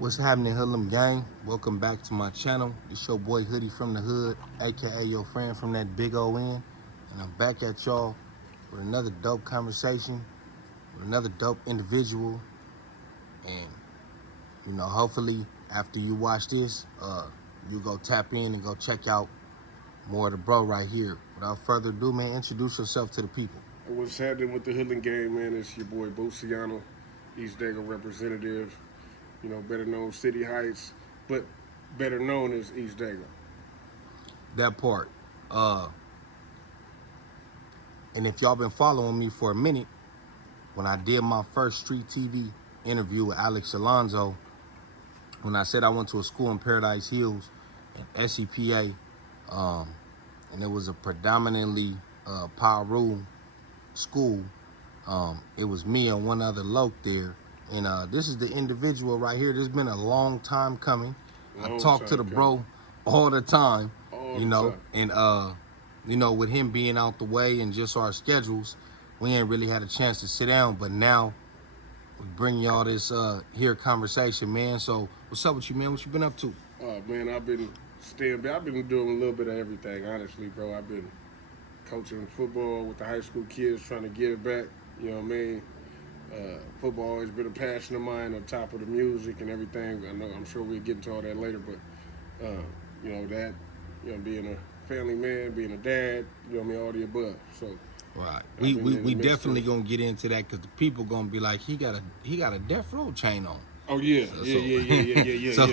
What's happening, Hoodlum Gang? Welcome back to my channel. It's your boy Hoodie from the Hood, aka your friend from that big O N. And I'm back at y'all with another dope conversation, with another dope individual. And, hopefully after you watch this, you go tap in and go check out more of the bro right here. Without further ado, man, introduce yourself to the people. What's happening with the Hoodlum game, man? It's your boy Bootsyano, East Dago representative. Better known City Heights, but better known as East Dago. That part. And if y'all been following me for a minute, when I did my first street TV interview with Alex Alonso, when I said I went to a school in Paradise Hills, an SEPA, and it was a predominantly Paru school. It was me and one other loc there. And this is the individual right here. This has been a long time coming. I talk to the bro all the time, and with him being out the way and just our schedules, we ain't really had a chance to sit down. But now we bring y'all this here conversation, man. So what's up with you, man? What you been up to? Man, I've been doing a little bit of everything, honestly, bro. I've been coaching football with the high school kids, trying to get it back. You know what I mean? Football always been a passion of mine, on top of the music and everything. I'm sure we'll get into all that later, but being a family man, being a dad, all the above. So right, we definitely gonna get into that because the people gonna be like, he got a death row chain on. Oh yeah, yeah. So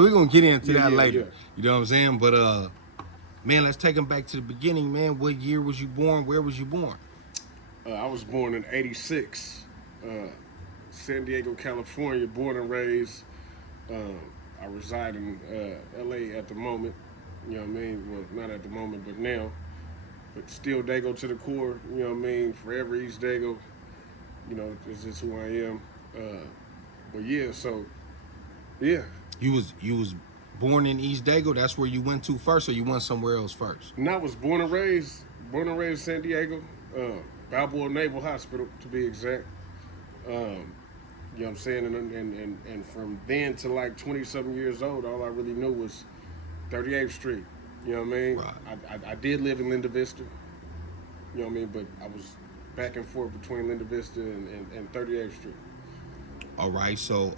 we're gonna get into that later. Yeah. You know what I'm saying? But man, let's take them back to the beginning, man. What year was you born? Where was you born? I was born in '86. San Diego, California, born and raised. I reside in LA at the moment. You know what I mean? Well, not at the moment, but now. But still Dago to the core. You know what I mean? Forever East Dago. This is who I am. But yeah, so yeah. You was born in East Dago. That's where you went to first, or you went somewhere else first? And I was born and raised San Diego, Balboa Naval Hospital to be exact. You know what I'm saying? And from then to like 20-something years old, all I really knew was 38th Street. You know what I mean? Right. I did live in Linda Vista. You know what I mean? But I was back and forth between Linda Vista and 38th Street. All right. So,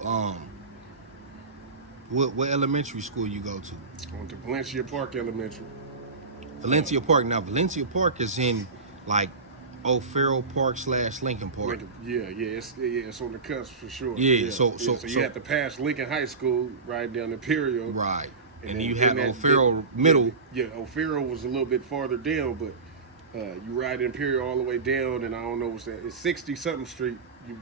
what elementary school you go to? I went to Valencia Park Elementary. Valencia Park. Now, Valencia Park is in like O'Farrell Park / Lincoln Park. It's on the cusp for sure. Yeah. So you have to pass Lincoln High School, right down Imperial. Right. And then you had O'Farrell Middle. Yeah, O'Farrell was a little bit farther down, but you ride Imperial all the way down, and I don't know what's that. It's 60-something Street. You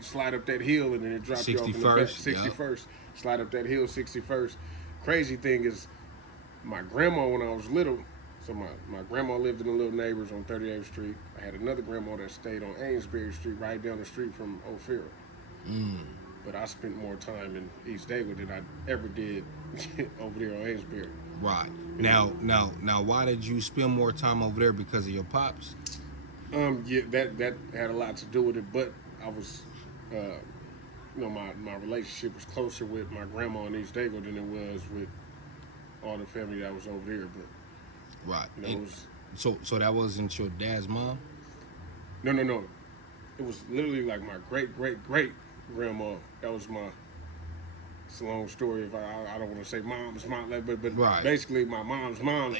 slide up that hill, and then it drops you off in the back. 61st. Slide up that hill, 61st. Crazy thing is, my grandma, when I was little, so my grandma lived in the Little Neighbors on 38th Street. I had another grandma that stayed on Amesbury Street, right down the street from O'Farrell. But I spent more time in East Dago than I ever did over there on Amesbury. Right. Now, why did you spend more time over there? Because of your pops? Yeah, that had a lot to do with it. But I was, my relationship was closer with my grandma in East Dago than it was with all the family that was over there. But right. It was, so that wasn't your dad's mom? No. It was literally like my great grandma. That was my. It's a long story. If I don't want to say mom's mom, but right. Basically my mom's mom.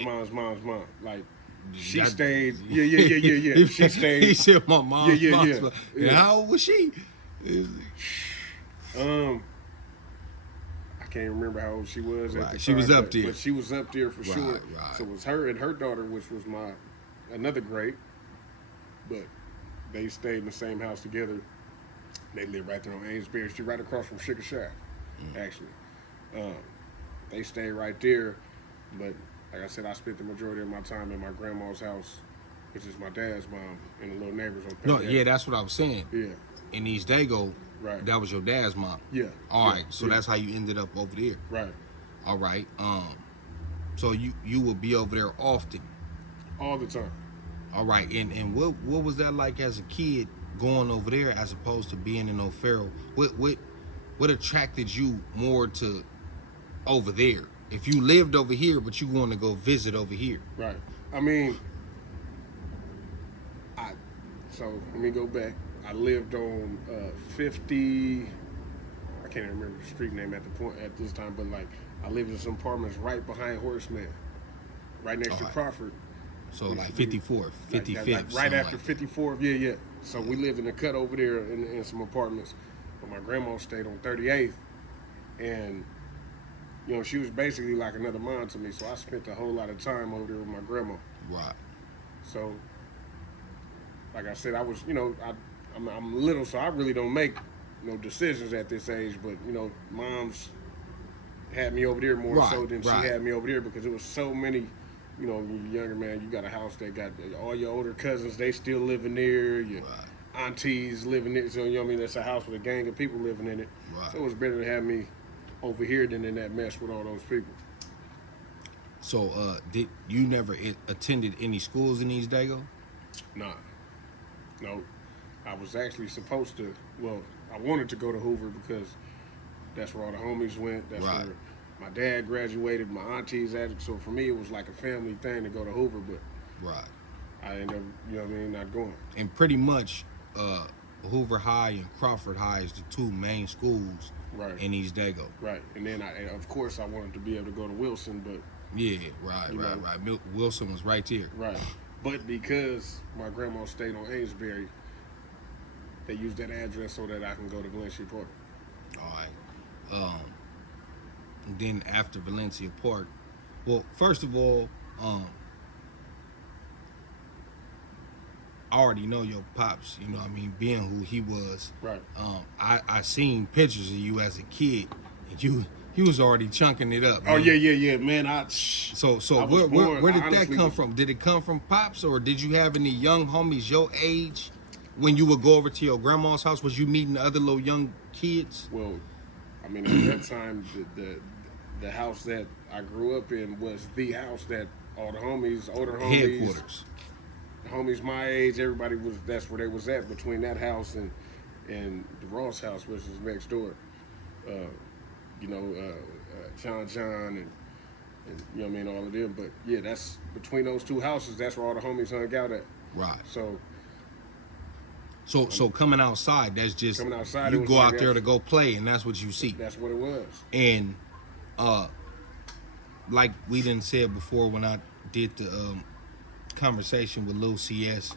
Like she stayed. Yeah. She stayed. He said my mom's mom. Yeah. How old was she? I can't remember how old she was at the time. She was up there. But she was up there for sure. Right. So it was her and her daughter, which was another great. But they stayed in the same house together. They lived right there on Amesbury Street, right across from Sugar Shack, actually. They stayed right there. But like I said, I spent the majority of my time in my grandma's house, which is my dad's mom, and the Little Neighbors on No, yeah, that's what I was saying. Yeah. In East Dago, right. That was your dad's mom. Yeah. All right, so that's how you ended up over there. Right. All right. So you will be over there often. All the time. All right, and what was that like as a kid going over there as opposed to being in O'Farrell? What what attracted you more to over there? If you lived over here, but you want to go visit over here. Right. I mean, so let me go back. I lived on 50. I can't even remember the street name at this time, but like I lived in some apartments right behind Horseman, right next to Crawford. So like 54th, 55th. Like right after 54th, yeah. So we lived in the cut over there in some apartments. But my grandma stayed on 38th. And, you know, she was basically like another mom to me. So I spent a whole lot of time over there with my grandma. Right. So, like I said, I was, you know, I'm little, so I really don't make no decisions at this age. But, you know, mom's had me over there more so than she had me over there because it was so many. You know, when you're younger, man, you got a house that got all your older cousins, they still living there, your aunties living there. So, you know what I mean? That's a house with a gang of people living in it. Right. So it was better to have me over here than in that mess with all those people. So, did you never attended any schools in East Dago? Nah. No. I was actually supposed to, well, I wanted to go to Hoover because that's where all the homies went. That's where my dad graduated, my aunties at it, so for me it was like a family thing to go to Hoover, but I ended up, you know what I mean, not going. And pretty much Hoover High and Crawford High is the two main schools in East Dago. Right, and then of course I wanted to be able to go to Wilson, but right. Wilson was right there. Right, but because my grandma stayed on Amesbury, they used that address so that I can go to Valencia Park. All right. Then after Valencia Park, well, first of all, I already know your pops, you know what I mean, being who he was. Right. I seen pictures of you as a kid, and you was already chunking it up. Man. Oh yeah, man. So where did that come from? Did it come from pops, or did you have any young homies your age when you would go over to your grandma's house? Was you meeting other little young kids? Well, I mean, at that time, the house that I grew up in was the house that all the homies, older homies, headquarters, homies my age, everybody was. That's where they was at, between that house and the Ross house, which is next door. You know, John and you know what I mean, all of them. But yeah, that's between those two houses. That's where all the homies hung out at. Right. So coming outside, that's just coming outside. You go out there to go play, and that's what you see. That's what it was. And like we didn't say it before when I did the conversation with Lil CS,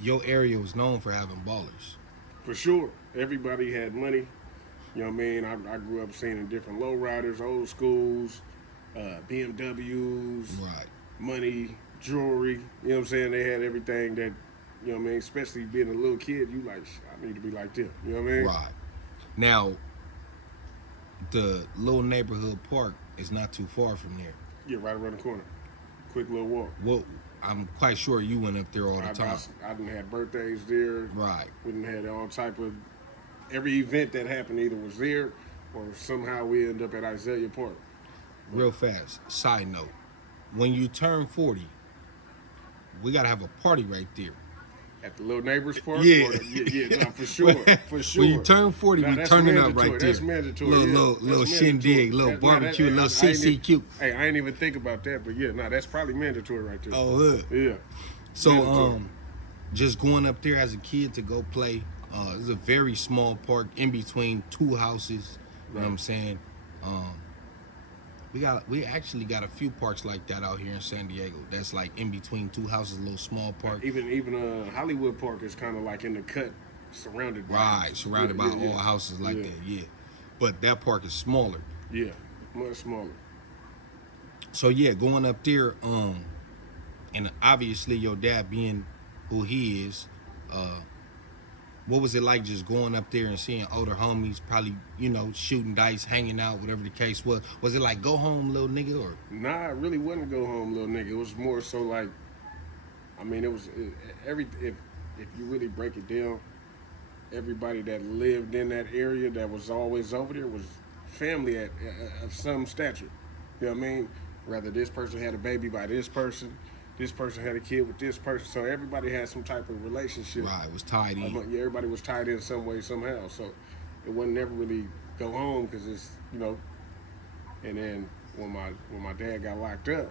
your area was known for having ballers. For sure, everybody had money. You know what I mean? I grew up seeing in different lowriders, old schools, BMWs, money, jewelry. You know what I'm saying? They had everything that, you know what I mean? Especially being a little kid, you like, I need to be like them. You know what I mean? Right. Now, the little neighborhood park is not too far from there. Yeah, right around the corner. Quick little walk. Well, I'm quite sure you went up there all the time. I done had birthdays there. Right. We done had all type of, every event that happened either was there or somehow we end up at Isaiah Park. Real fast, side note, when you turn 40, we got to have a party right there. At the little neighbor's park? Yeah. No, for sure. When you turn 40, we turning up right there. That's mandatory. Little shindig, little barbecue, little CCQ. Hey, I ain't even think about that, but yeah, no, that's probably mandatory right there. Oh, look. Yeah. So, just going up there as a kid to go play, it's a very small park in between two houses. You know what I'm saying? We actually got a few parks like that out here in San Diego. That's like in between two houses, a little small park. Even Hollywood Park is kind of like in the cut, surrounded by surrounded by all houses like that. Yeah, but that park is smaller. Yeah, much smaller. So yeah, going up there, and obviously your dad being who he is, what was it like just going up there and seeing older homies, probably, you know, shooting dice, hanging out, whatever the case was? Was it like, go home, little nigga, or? Nah, it really wasn't go home, little nigga. It was more so like, I mean, if you really break it down, everybody that lived in that area that was always over there was family of some stature. You know what I mean? Rather this person had a baby by this person, this person had a kid with this person, so everybody had some type of relationship. Right, it was tied in. Yeah, everybody was tied in some way, somehow. So it wasn't never really go home because it's, you know. And then when my dad got locked up,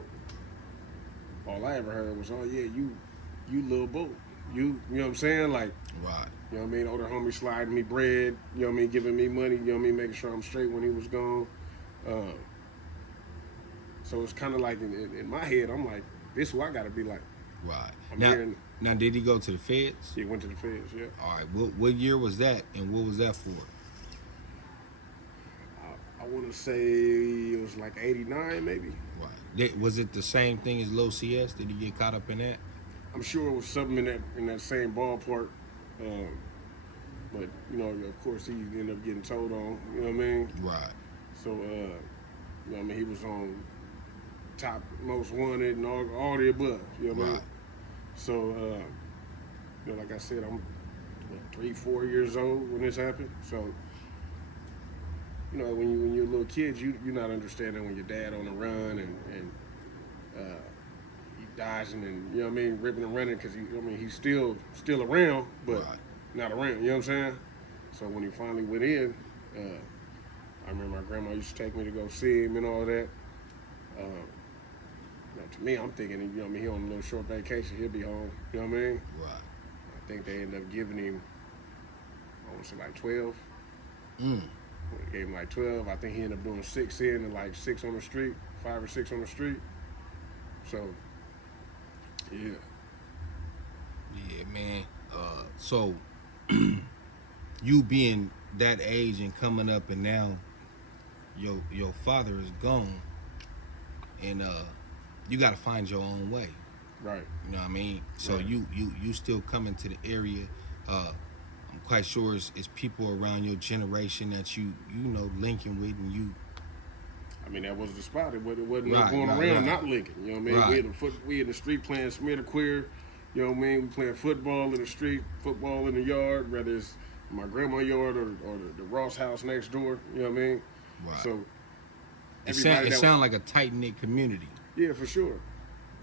all I ever heard was, "Oh yeah, you little boo, you know what I'm saying?" Like, right. You know what I mean? Older homie sliding me bread, you know what I mean, giving me money, you know what I mean, making sure I'm straight when he was gone. So it's kind of like in my head, I'm like, this is who I got to be like. Right. I'm now, did he go to the feds? He went to the feds, yeah. All right. What year was that, and what was that for? I want to say it was like 89, maybe. Right. Was it the same thing as Lil CS? Did he get caught up in that? I'm sure it was something in that same ballpark. But, you know, of course, he ended up getting told on, you know what I mean? Right. So, you know what I mean, he was on top most wanted and all the above, you know what I mean? So, you know, like I said, I'm 3-4 years old when this happened. So, you know, when you're a little kid, you're not understanding when your dad on the run and he dodging and, you know what I mean, ripping and running because, he's still around, but not around, you know what I'm saying? So when he finally went in, I remember my grandma used to take me to go see him and all that. You know, to me, I'm thinking, you know what I mean, he on a little short vacation, he'll be home, you know what I mean? Right. I think they ended up giving him, I want to say like 12. They gave him like 12. I think he ended up doing 6 in and like 6 on the street, 5 or 6 on the street. So, yeah. Yeah, man. So, you being that age and coming up, and now your father is gone, and you got to find your own way. Right. You know what I mean? So right. you still coming to the area. I'm quite sure it's people around your generation that you know linking with, and you. I mean, that was the spot. It wasn't going around not linking. You know what I mean? We in the street playing Smith Queer. You know what I mean? We playing football in the street, football in the yard, whether it's my grandma's yard or the Ross house next door. You know what I mean? Right. So it sounds like a tight knit community. Yeah, for sure.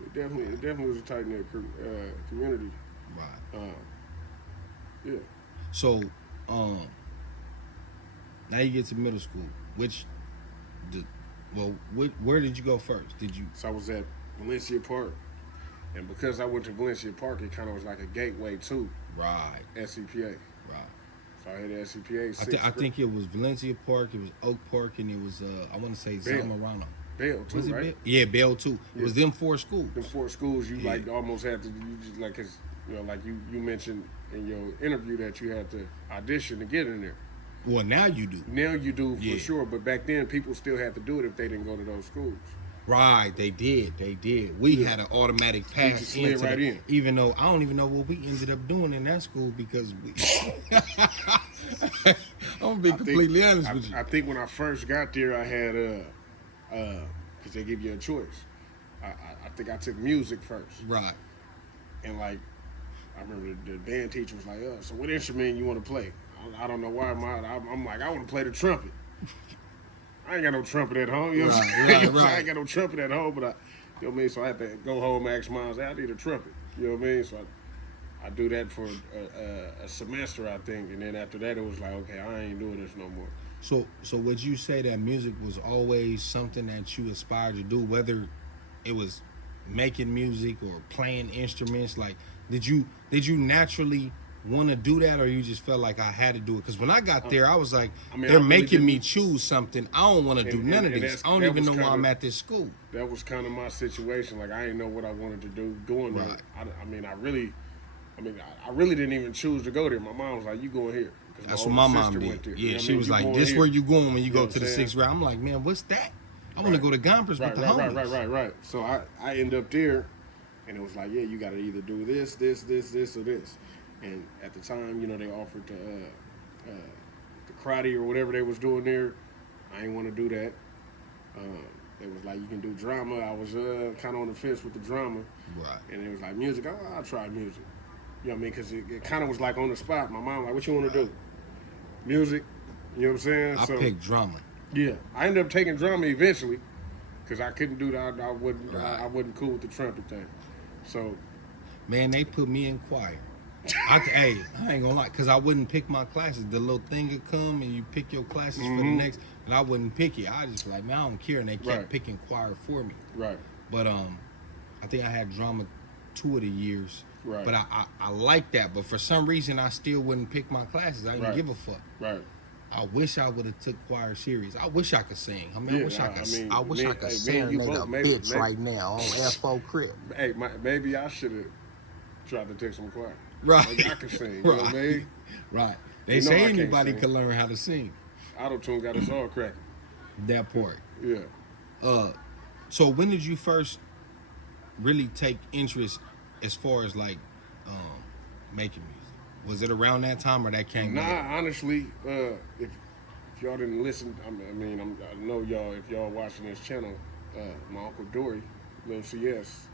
It definitely was a tight knit community. Right. Yeah. So, now you get to middle school. Where did you go first? So I was at Valencia Park, and because I went to Valencia Park, it kind of was like a gateway to SCPA. Right. So I had SCPA. I think it was Valencia Park, it was Oak Park, and it was I want to say Zamorano. Bell too, was it right? Bell? Yeah, Bell too. Yeah. It was them 4 schools. Them 4 schools, you like almost had to, you just like, cause you know, like you mentioned in your interview that you had to audition to get in there. Well, now you do. Now you do for sure, but back then people still had to do it if they didn't go to those schools. Right, they did. We had an automatic pass in. Even though I don't even know what we ended up doing in that school because we. I'm gonna be completely honest with you. I think when I first got there, I had because they give you a choice. I think I took music first. Right. And like, I remember the band teacher was like, "So what instrument you want to play?" I don't know why. I'm like, I want to play the trumpet. I ain't got no trumpet at home. You know what I'm saying? I ain't got no trumpet at home, but you know what I mean? So I had to go home and ask Mom, I need a trumpet. You know what I mean? So I do that for a semester, I think. And then after that, it was like, okay, I ain't doing this no more. So would you say that music was always something that you aspired to do, whether it was making music or playing instruments? Like, did you naturally want to do that, or you just felt like I had to do it? Because when I got there, I was like, they're making me choose something. I don't want to do none of this. I don't even know why I'm at this school. That was kind of my situation. Like, I didn't know what I wanted to do going there. I really didn't even choose to go there. My mom was like, you going here. That's what my mom did. Yeah, she was like, this where you going when you go to the 6th grade. I'm like, man, what's that? I want to go to Gompers with the homies. Right. So I end up there, and it was like, yeah, you got to either do this, or this. And at the time, you know, they offered the karate or whatever they was doing there. I didn't want to do that. It was like, you can do drama. I was kind of on the fence with the drama. Right. And it was like, music, I'll try music. You know what I mean? Because it kind of was like on the spot. My mom like, what you want to do? Music. You know what I'm saying? I picked drama. Yeah. I ended up taking drama eventually because I couldn't do that. I wasn't cool with the trumpet thing. So, man, they put me in choir. Hey, I ain't gonna lie, cause I wouldn't pick my classes. The little thing would come and you pick your classes for the next, and I wouldn't pick it. I just like, man, I don't care, and they kept picking choir for me. Right. But I think I had drama 2 of the years. Right. But I like that. But for some reason, I still wouldn't pick my classes. I didn't give a fuck. Right. I wish I would have took choir serious. I wish I could sing. I mean, Yeah, I wish I could. I wish I could hey, sing a bitch right now on F4 Crib. Hey, maybe I should have tried to take some choir. Right. Maybe I could sing. You know what I mean? Right. They say anybody can learn how to sing. Auto-tune got us all cracking. That part. Yeah. So when did you first really take interest as far as like making music? Was it around that time or that came later? Honestly, if y'all didn't listen, I know y'all, if y'all watching this channel, my Uncle Dory, Lil CS,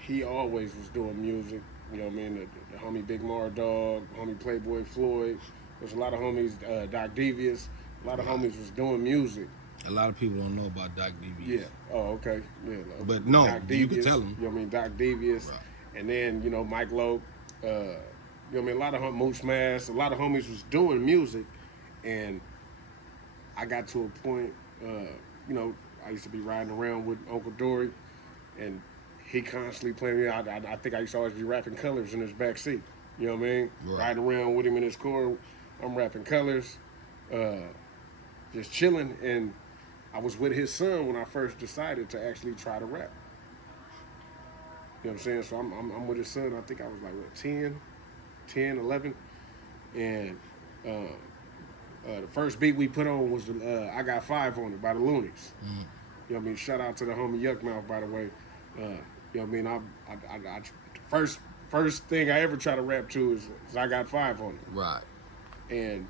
he always was doing music. You know what I mean? The homie Big Mar Dog, homie Playboy Floyd. There's a lot of homies, Doc Devious. A lot of homies was doing music. A lot of people don't know about Doc Devious. Yeah. Oh, okay. Yeah. But no, Doc you Devious, can tell them. You know what I mean? Doc Devious. Right. And then, you know, Mike Lowe. You know what I mean? A lot of Moose Mass. A lot of homies was doing music. And I got to a point, you know, I used to be riding around with Uncle Dory. And he constantly playing me. I think I used to always be rapping Colors in his back seat. You know what I mean? Right. Riding around with him in his car. I'm rapping Colors. Just chilling. And I was with his son when I first decided to actually try to rap. You know what I'm saying? So I'm with his son. I think I was like, what, 10, 11. And the first beat we put on was I Got 5 on It by the Loonies. You know what I mean? Shout out to the homie Yuckmouth, by the way. You know what I mean? First thing I ever try to rap to is I Got 5 on It. Right. And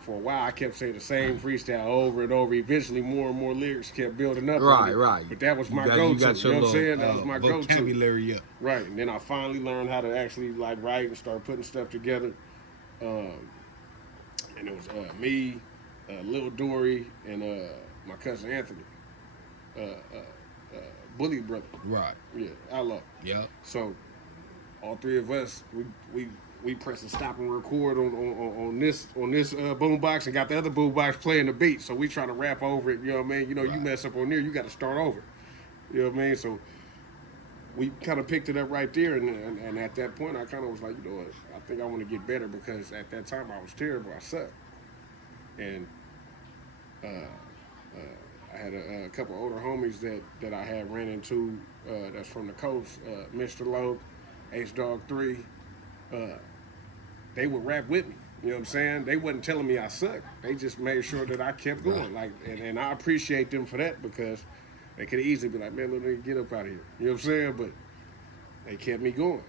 for a while, I kept saying the same freestyle over and over. Eventually, more and more lyrics kept building up. Right. But that was my go-to. You know what I'm saying? That was my go-to. Vocabulary up. Right. And then I finally learned how to actually like write and start putting stuff together. And it was me, Lil Dory, and my cousin Anthony, Bully brother. Right. Yeah, Outlaw. Yeah. So all three of us, we pressed the stop and record on this boombox and got the other boombox playing the beat. So we try to rap over it. You know what I mean? You know, you mess up on there, you got to start over. You know what I mean? So we kind of picked it up right there, and at that point, I kind of was like, you know what? I think I want to get better because at that time I was terrible. I sucked, and I had a couple older homies that I had ran into that's from the coast, Mr. Lowe, Ace Dog 3. They would rap with me. You know what I'm saying? They wasn't telling me I sucked. They just made sure that I kept going. Like, and I appreciate them for that because they could easily be like, man, little nigga, get up out of here. You know what I'm saying? But they kept me going.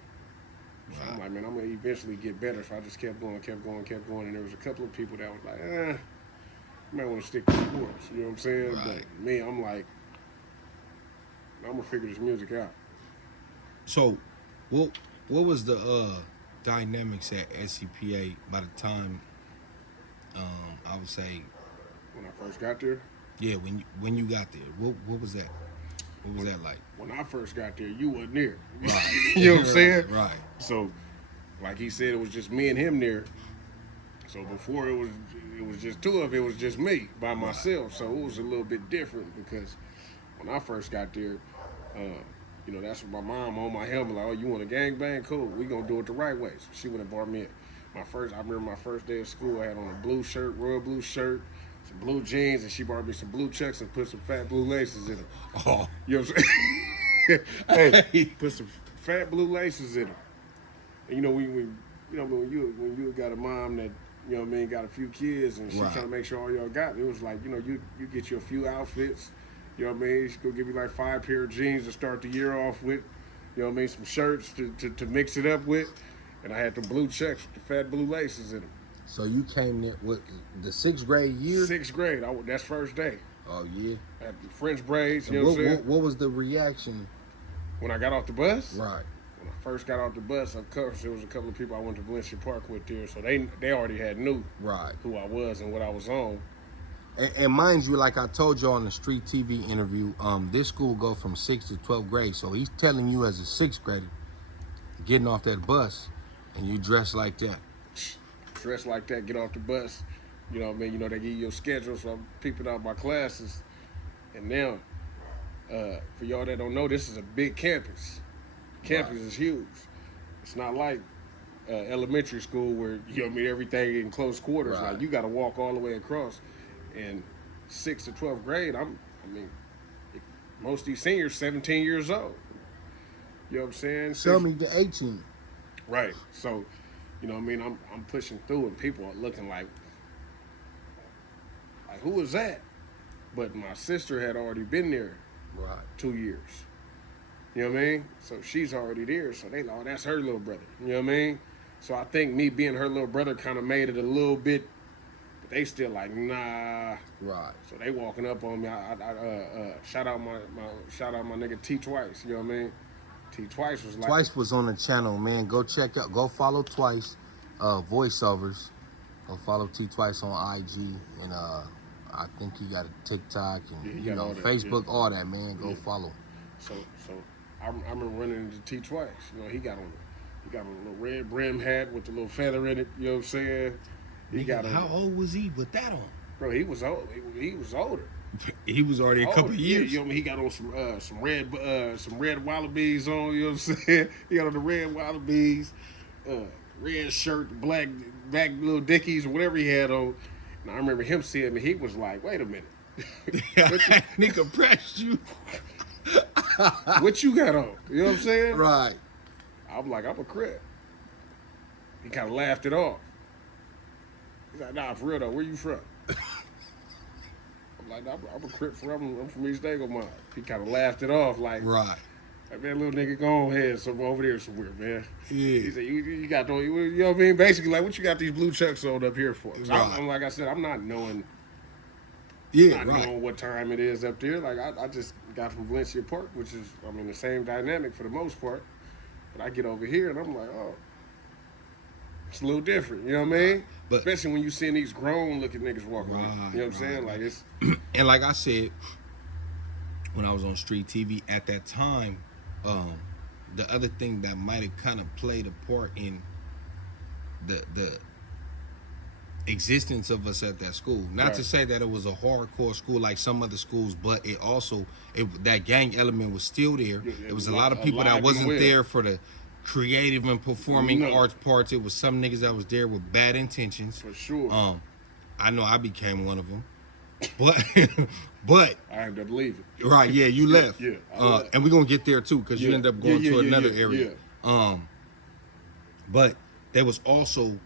So I'm like, man, I'm going to eventually get better. So I just kept going. And there was a couple of people that was like, you might want to stick to sports. You know what I'm saying? Right. But me, I'm like, I'm going to figure this music out. So, what was the dynamics at SCPA by the time, I would say, when I first got there? Yeah, when you got there, what was that? What was that like? When I first got there, you wasn't there. Right. You know what I'm saying? Right. So, like he said, it was just me and him there. So before it was just two of it was just me by myself. So it was a little bit different because when I first got there, you know, that's what my mom on my helmet, like, oh, you want a gangbang? Cool, we gonna do it the right way. So she went and brought me I remember my first day of school, I had on a blue shirt, royal blue shirt, some blue jeans, and she brought me some blue chucks and put some fat blue laces in them. Oh. You know what I'm saying? Hey, put some fat blue laces in them. And you know, when you got a mom that, you know what I mean, got a few kids and she trying to make sure all y'all got it was like, you know, you get you a few outfits, you know what I mean? She's gonna give you like 5 pair of jeans to start the year off with, you know what I mean, some shirts to mix it up with. And I had the blue checks with the fat blue laces in them. So you came there with the 6th grade year? 6th grade. That's first day. Oh, yeah. I had the French braids, you know what I'm saying? What was the reaction? When I got off the bus? Right. When I first got off the bus, of course, there was a couple of people I went to Valencia Park with there, so they already knew who I was and what I was on. And mind you, like I told you on the street TV interview, this school go from 6th to 12th grade. So he's telling you as a 6th grader, getting off that bus, and you dress like that. Dress like that, get off the bus. You know what I mean? You know, they give you your schedule, so I'm peeping out my classes. And now, for y'all that don't know, this is a big campus. Campus is huge. It's not like elementary school where, you know what I mean, everything in close quarters. Right. Like, you got to walk all the way across. And 6th to 12th grade, most of these seniors 17 years old. You know what I'm saying? Tell me the 18. Right. So, you know what I mean? I'm pushing through and people are looking like who is that? But my sister had already been there 2 years. You know what I mean? So she's already there. So they like, oh, that's her little brother. You know what I mean? So I think me being her little brother kind of made it a little bit, but they still like, nah. Right. So they walking up on me. I shout out my nigga T Twice. You know what I mean? T Twice was like. Twice was on the channel, man. Go check out. Go follow Twice, voiceovers. Go follow T Twice on IG, and I think he got a TikTok and you know Facebook, all that, man. Go follow. So I remember running into T Twice. You know, he got on a little red brim hat with the little feather in it. You know what I'm saying? How old was he with that on? Bro, he was old. He was older. He was already a couple of years. You know, he got on some red wallabies on. You know what I'm saying? He got on the red wallabies, red shirt, black little dickies or whatever he had on. And I remember him seeing me. He was like, "Wait a minute, nigga pressed you." What you got on? You know what I'm saying? Right. I'm like, I'm a Crip. He kind of laughed it off. He's like, nah, for real though, where you from? I'm like, nah, I'm a Crip. I'm from East Dago Mob. He kind of laughed it off, like, right. Like, man, little nigga, go ahead, over there somewhere, man. Yeah. He said, you got those, you know what I mean? Basically, like, what you got these blue chucks on up here for? Right. I'm like I said, I'm not knowing. Knowing what time it is up there. Like, I just got from Valencia Park, which is, the same dynamic for the most part. But I get over here and I'm like, oh, it's a little different. You know what I mean? But especially when you seeing these grown-looking niggas walking around. You know what I'm saying? Like, it's... And like I said, when I was on street TV at that time, the other thing that might have kind of played a part in the existence of us at that school. Not to say that it was a hardcore school like some other schools, but it also that gang element was still there. It was a lot of people that wasn't there for the creative and performing arts parts. It was some niggas that was there with bad intentions. For sure. I know I became one of them, but I ended up leaving. Right? Yeah, you left. Yeah. And we're gonna get there too because you ended up going to another area. Yeah. But there was also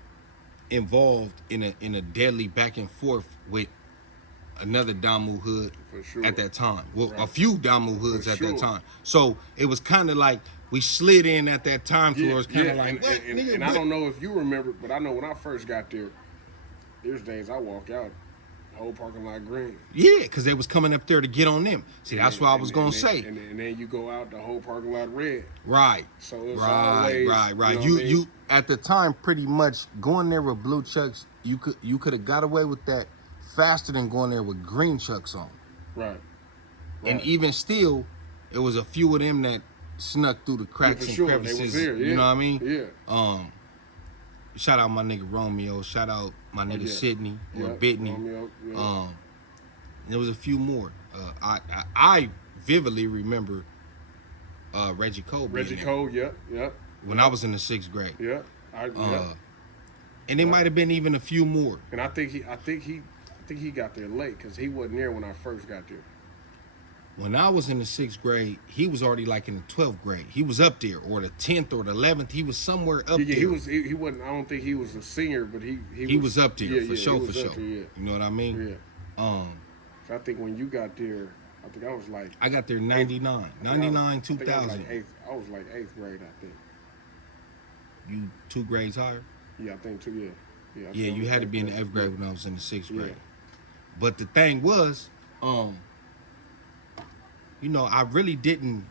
involved in a deadly back and forth with another Damu hood at that time. Well, a few Damu hoods at that time. So it was kind of like we slid in at that time to where it was kind of like, and I don't know if you remember, but I know when I first got there, there's days I walk out, whole parking lot green. Yeah, because they was coming up there to get on them. See, that's what I was going to say. And then you go out, the whole parking lot red. Right. So it's always... Right. You at the time, pretty much, going there with blue chucks, you could have got away with that faster than going there with green chucks on. Right. And even still, it was a few of them that snuck through the cracks and crevices. There, you know what I mean? Yeah. Shout out my nigga Romeo. Shout out my nigga Sydney or Bitney. Romeo, there was a few more. I vividly remember Reggie Cole. When I was in the 6th grade. Yeah. And it might have been even a few more. And I think he got there late because he wasn't there when I first got there. When I was in the 6th grade, he was already like in the 12th grade. He was up there, or the 10th or the 11th. He was somewhere up there. He wasn't. I don't think he was a senior, but he was up there for sure. There, You know what I mean? Yeah. So I think when you got there, I think I was like. I got there 99, 2000. I was like 8th grade, I think. You 2 grades higher? Yeah, I think 2. Yeah. Yeah, you had to be in the 8th grade when I was in the 6th grade. But the thing was, I really didn't,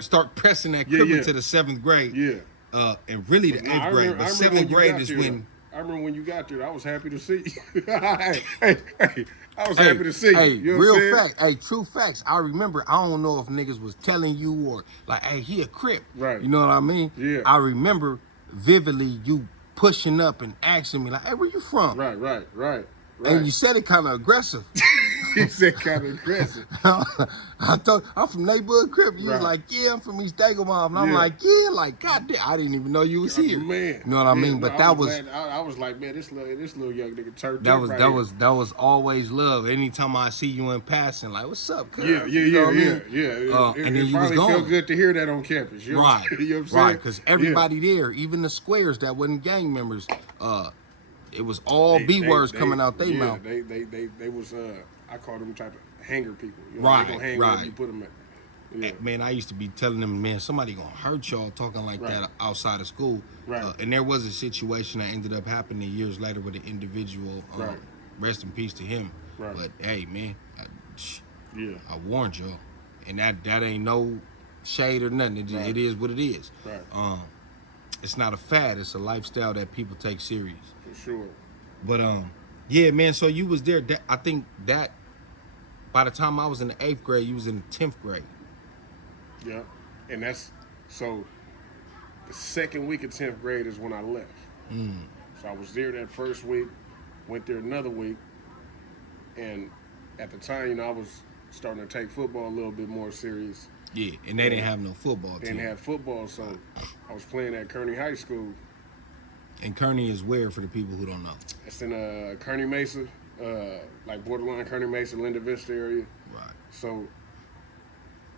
start pressing that crib into the 7th grade. Yeah. And really the 8th grade. But 7th grade is when I remember when you got there, I was happy to see you. Hey, I was happy to see you. Hey, You know real what I'm saying? fact. Hey, true facts. I remember. I don't know if niggas was telling you or like, hey, he a Crip. Right. You know what I mean? Yeah. I remember vividly you pushing up and asking me like, hey, where you from? Right. And you said it kind of aggressive. He said kind of aggressive. I thought I'm from neighborhood Crip. You was Right. like, yeah, I'm from East Dago Mob, and I'm Yeah. like, yeah, like, goddamn, I didn't even know you was here. Man. You know what I mean? No, But that was glad. I was like, man, this little young nigga turned that up was right that here. was that was always love. Anytime I see you in passing, like, what's up, cuz? Yeah. You know what I mean? It And then you was finally gone. felt good to hear that on campus. You know Right, what I'm saying? right, because everybody there, even the squares that wasn't gang members, it was all B words coming out their mouth. They was I call them type of hanger people. You know, Right, they gonna hang right. wherever you put them at. Yeah. Man, I used to be telling them, man, somebody gonna hurt y'all talking like Right. that outside of school. Right. And there was a situation that ended up happening years later with an individual. Right. Rest in peace to him. Right. But hey, man, Yeah. I warned y'all, and that ain't no shade or nothing. Right. It is what it is. Right. It's not a fad. It's a lifestyle that people take serious. For sure. But yeah, man. So you was there. I think that by the time I was in the 8th grade, you was in the 10th grade. Yeah. And that's so. The second week of 10th grade is when I left. So I was there that first week, went there another week, and at the time, you know, I was starting to take football a little bit more serious. Yeah, and they didn't have no football They team. didn't have football, so I was playing at Kearney High School. And Kearney is where, for the people who don't know? It's in Kearney Mesa, like borderline Kearney Mesa, Linda Vista area. Right. So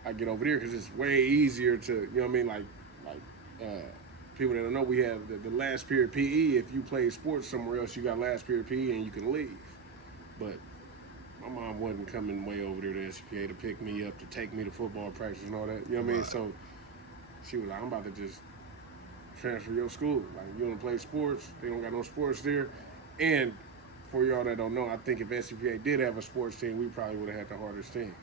I get over there because it's way easier to, you know what I mean, like people that don't know, we have the last period PE. If you play sports somewhere else, you got last period PE and you can leave. But my mom wasn't coming way over there to SPA to pick me up, to take me to football practice and all that. You know what I mean? Right. So she was like, I'm about to just transfer your school. Like, you don't play sports. They don't got no sports there. And for y'all that don't know, I think if SCPA did have a sports team, we probably would have had the hardest team.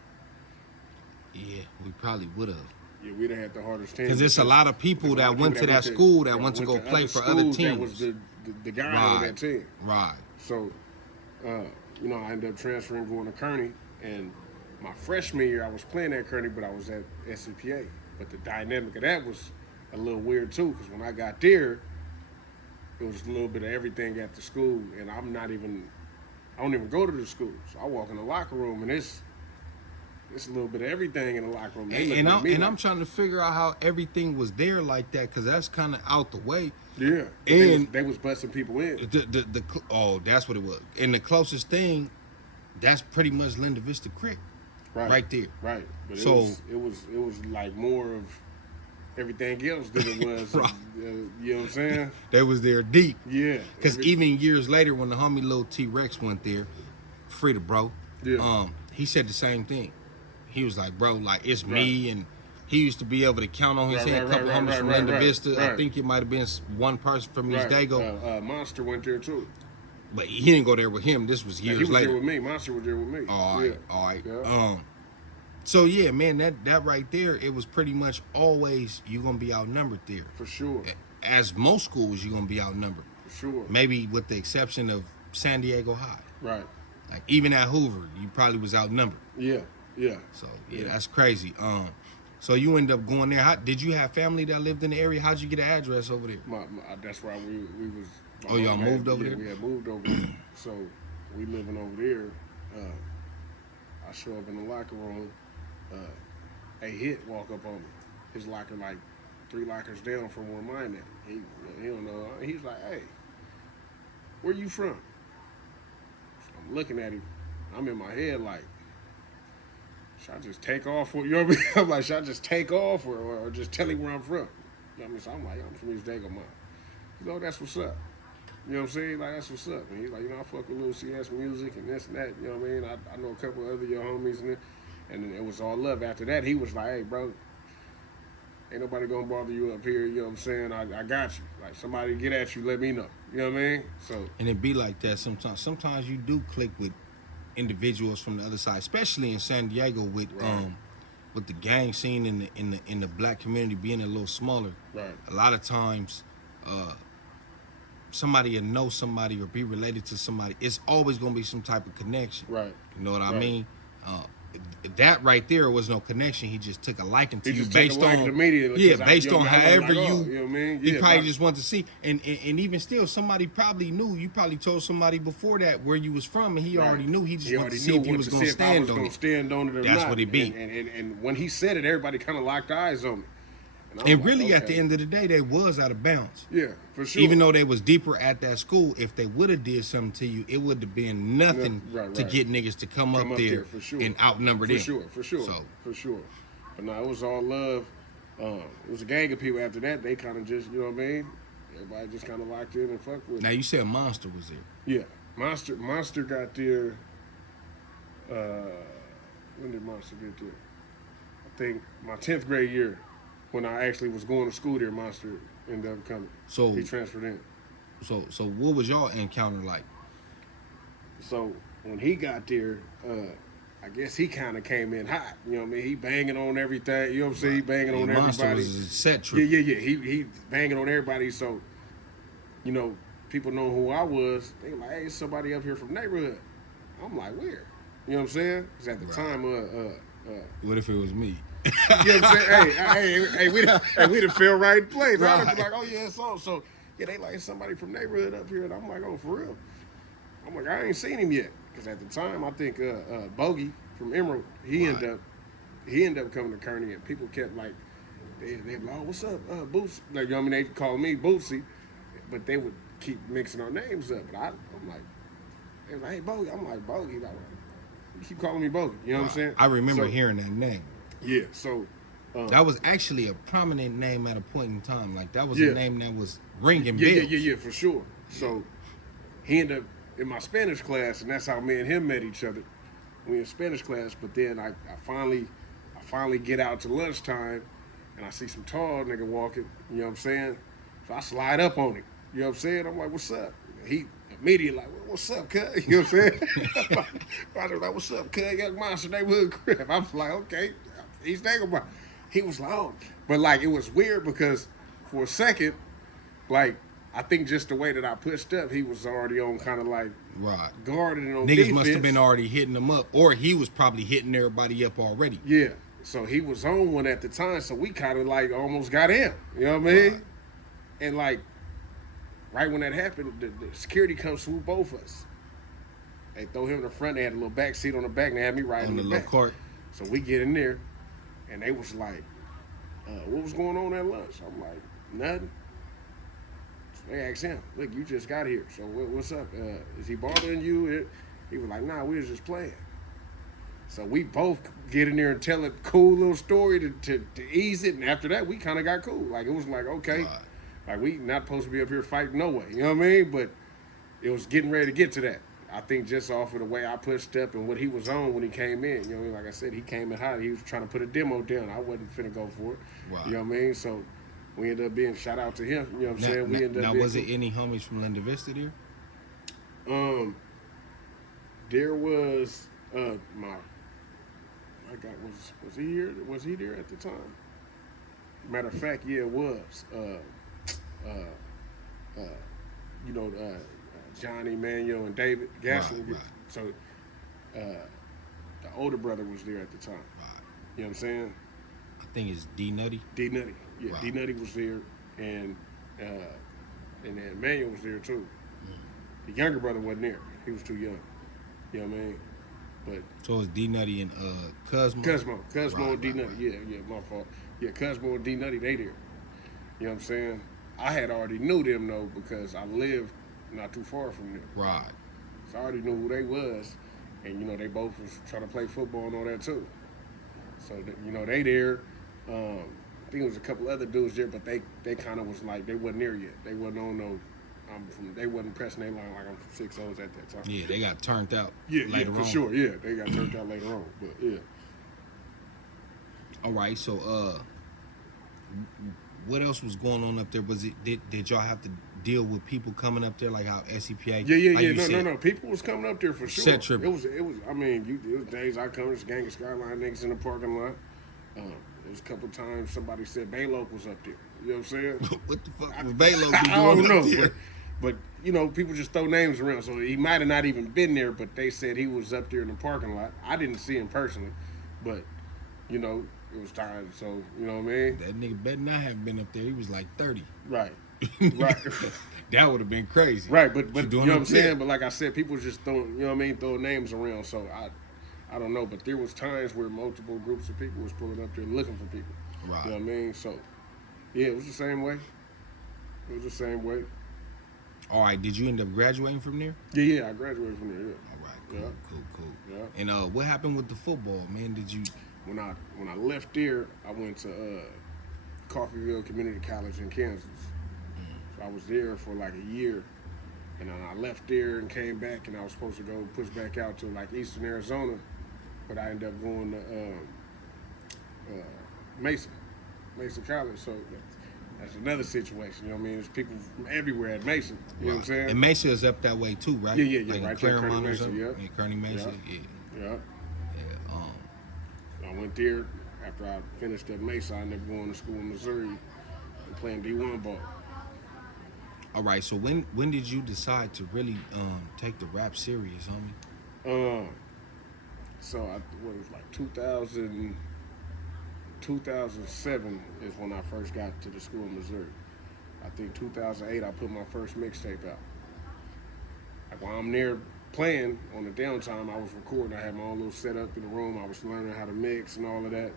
Yeah, we probably would have. Yeah, we'd have had the hardest team. Because there's a lot of people that went to that school that went to go play for other teams. That was the guy on that team. Right. So, you know, I ended up transferring, going to Kearney. And my freshman year, I was playing at Kearney, but I was at SCPA. But the dynamic of that was a little weird, too, because when I got there, it was a little bit of everything at the school. And I don't even go to the school. So I walk in the locker room, and it's a little bit of everything in the locker room. I'm trying to figure out how everything was there like that, because that's kind of out the way. Yeah, and they was busting people in. That's what it was. And the closest thing, that's pretty much Linda Vista Creek, right there. Right, but so it was like more of everything else than it was. Right. You know what I'm saying? They was there deep. Yeah, because even years later, when the homie Lil T-Rex went there, Frida, bro, he said the same thing. He was like, bro, like, it's me, and he used to be able to count on his hand a couple homies from Linda Vista. Right. I think it might have been one person from East Dago. Monster went there too. But he didn't go there with him. This was years he was later. There with me. Monster was there with me. All right. Yeah. So yeah, man, that right there, it was pretty much always you're gonna be outnumbered there. For sure. As most schools, you're gonna be outnumbered. For sure. Maybe with the exception of San Diego High. Right. Like even at Hoover, you probably was outnumbered. Yeah. So yeah, that's crazy. So you end up going there. Did you have family that lived in the area? How'd you get an address over there? That's why we was. Oh, y'all moved over there? We had moved over there. So we living over there. I show up in the locker room. A hit walk up on me. His locker like 3 lockers down from where mine at. He don't know. He's like, hey, where you from? So I'm looking at him. I'm in my head like, should I just take off? You know what I mean? I'm like, should I just take off or just tell him where I'm from? You know what I mean? So I'm like, I'm from East Dago Mob. He's like, oh, that's what's up. You know what I'm saying? Like, that's what's up. And he's like, you know, I fuck with little CS music and this and that. You know what I mean? I know a couple of other your homies and it was all love. After that, he was like, hey, bro, ain't nobody gonna bother you up here. You know what I'm saying? I got you. Like, somebody get at you, let me know. You know what I mean? So. And it be like that sometimes. Sometimes you do click with individuals from the other side, especially in San Diego with the gang scene in the black community being a little smaller. Right. A lot of times, somebody will know somebody or be related to somebody, it's always gonna be some type of connection. Right. You know what I Right. mean? That right there was no connection. He just took a liking to He you just based took a liking on immediately, yeah, 'cause based on I wasn't however like, oh, you. you know what I mean? He Yeah, probably but- just wanted to see, and even still, somebody probably knew. You probably told somebody before that where you was from, and he Right. already knew. He just wanted already to see if he was gonna stand on it. stand on it or That's not. what he be. And when he said it, everybody kind of locked eyes on me. I'm And like, really, at okay. the end of the day, they was out of bounds. Yeah, for sure. Even though they was deeper at that school, if they would have did something to you, it would have been nothing Right, to right. get niggas to come up there for sure. and outnumber them. For sure. So, For sure. But no, it was all love. It was a gang of people after that. They kind of just, you know what I mean? Everybody just kind of locked in and fucked with now it. you said Monster was there. Yeah. Monster got there. When did Monster get there? I think my 10th grade year, when I actually was going to school there, Monster ended up coming. So He transferred in. So what was y'all encounter like? So when he got there, I guess he kind of came in hot. You know what I mean? He banging on everything. You know what I'm saying? He banging on Monster everybody. was a set trip. Yeah. He banging on everybody. So, you know, people know who I was. They like, hey, somebody up here from the neighborhood. I'm like, where? You know what I'm saying? Because at the time, What if it was me? you know what I'm saying? Hey, we'd have fell right in place. I'd have been like, oh yeah, so yeah, they like somebody from neighborhood up here, and I'm like, oh, for real? I'm like, I ain't seen him yet, because at the time, I think Bogey from Emerald, he ended up coming to Kearney, and people kept like, they like, oh, what's up, Boots? Like, you know what I mean? They call me Bootsy, but they would keep mixing our names up. But I'm like, they was like, hey, Bogey. I'm like, Bogey, like, you keep calling me Bogey. You know what I'm saying? I remember hearing that name. Yeah, so that was actually a prominent name at a point in time. Like that was Yeah. a name that was ringing bells. Yeah, for sure. So he ended up in my Spanish class, and that's how me and him met each other. We in Spanish class, but then I finally get out to lunchtime, and I see some tall nigga walking. You know what I'm saying? So I slide up on him. You know what I'm saying? I'm like, what's up? He immediately like, what's up, cuz? You know what I'm saying? I was like, what's up, cuz? Young Monster neighborhood crib. I was like, okay, East Dago Mob. He was like, oh. But like, it was weird because for a second, like, I think just the way that I pushed up, he was already on kind of like Right. guarded and on Niggas defense. must have been already hitting them up, or he was probably hitting everybody up already. Yeah. So he was on one at the time, so we kind of like almost got in. You know what I mean? Right. And like, right when that happened, the security comes swoop both of us. They throw him in the front. They had a little back seat on the back, and they had me riding On the in the little back. cart. So we get in there, and they was like, what was going on at lunch? I'm like, nothing. So they asked him, look, you just got here. So what's up? Is he bothering you? He was like, nah, we was just playing. So we both get in there and tell a cool little story to ease it. And after that, we kind of got cool. Like, it was like, okay. Right. Like, we not supposed to be up here fighting no way. You know what I mean? But it was getting ready to get to that. I think just off of the way I pushed up and what he was on when he came in. You know, like I said, he came in hot. He was trying to put a demo down. I wasn't finna go for it. Right. You know what I mean? So we ended up being, shout out to him. You know what I'm saying? We ended up Now being was it any homies from Linda Vista there? There was my God, was he here? Was he there at the time? Matter of fact, yeah, it was. You know, Johnny, Manuel, and David Gaslin. Right. So the older brother was there at the time. Right. You know what I'm saying? I think it's D Nutty. D Nutty. Yeah, Right. D Nutty was there, and then Manuel was there too. The younger brother wasn't there. He was too young. You know what I mean? But So it's D Nutty and Cosmo. Cosmo Right, and D Nutty. right. Yeah, my fault. Yeah, Cosmo and D Nutty, they there. You know what I'm saying? I had already knew them though because I lived not too far from them. Right. So I already knew who they was, and you know they both was trying to play football and all that too. So you know they there. I think it was a couple other dudes there, but they kind of was like they wasn't there yet. They wasn't on no. They wasn't pressing their line like I'm from 6-0s at that time. Yeah, they got turned out yeah, later for on. sure. Yeah, they got turned out later on, but yeah. All right, so what else was going on up there? Was it did y'all have to deal with people coming up there like how SCPA? Yeah. No. People was coming up there for sure. Set tripping. It was. I mean, it was days I come. This gang of Skyline niggas in the parking lot. There was a couple times somebody said Bayloke was up there. You know what I'm saying? What the fuck was Baylo I don't doing know, up there? But you know, people just throw names around. So he might have not even been there, but they said he was up there in the parking lot. I didn't see him personally, but you know, it was time. So you know what I mean. That nigga better not have been up there. He was like 30. Right. Right. That would have been crazy. Right, but you know what I'm saying? There. But like I said, people just throwing, you know what I mean, throwing names around. So I don't know, but there was times where multiple groups of people was pulling up there looking for people. Right. You know what I mean? So yeah, it was the same way. It was the same way. All right, did you end up graduating from there? Yeah, I graduated from there. Yeah. All right, cool. Yeah. And what happened with the football, man? Did you? When I left there, I went to Coffeyville Community College in Kansas. So I was there for like a year, and then I left there and came back, and I was supposed to go push back out to like Eastern Arizona, but I ended up going to Mason College. So that's another situation. You know what I mean? There's people from everywhere at Mason. You know what I'm saying? And Mesa is up that way too, right? Yeah. Like right there, Kearney Claremont Mesa. Yeah. Kearney Mesa. Yeah. I went there after I finished at Mesa. I ended up going to school in Missouri and playing D1 ball. All right. So when did you decide to really take the rap serious, homie? So what was like 2007 is when I first got to the school in Missouri. I think 2008 I put my first mixtape out. Like while I'm there playing on the downtime, I was recording. I had my own little setup in the room. I was learning how to mix and all of that.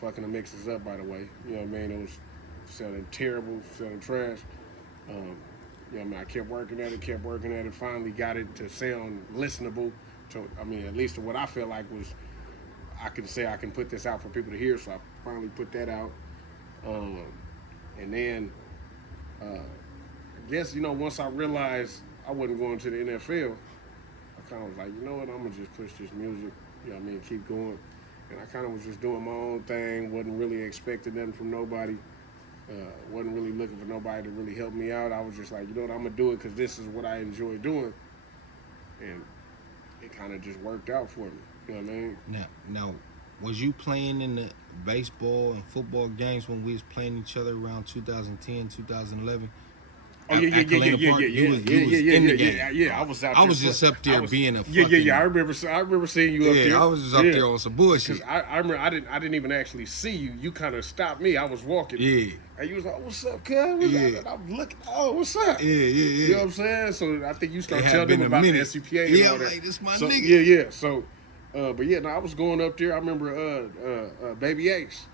Fucking the mixes up, by the way. You know what I mean? It was sounding terrible, sounding trash. You know what I mean? I kept working at it, finally got it to sound listenable. To, I mean, at least to what I felt like was, I could say I can put this out for people to hear, so I finally put that out. And then, I guess, you know, once I realized I wasn't going to the NFL, I kind of was like, you know what, I'm going to just push this music, you know what I mean, keep going. And I kind of was just doing my own thing, wasn't really expecting nothing from nobody, wasn't really looking for nobody to really help me out. I was just like, you know what, I'm going to do it because this is what I enjoy doing. And it kind of just worked out for me, you know what I mean? Now, was you playing in the baseball and football games when we was playing each other around 2010, 2011? Oh yeah. I was out there. I was just up there being a fucking... I remember seeing you up there. Yeah, I was just up there on some bullshit. I remember I didn't even actually see you. You kind of stopped me. I was walking. Yeah. And you was like, "What's up, cuz?" And I'm looking. Oh, what's up? Yeah. You know what I'm saying? So I think you started telling them about the SCPA and all that. Like, this my so, nigga. Yeah. So, but yeah, no, I was going up there. I remember Baby Ace.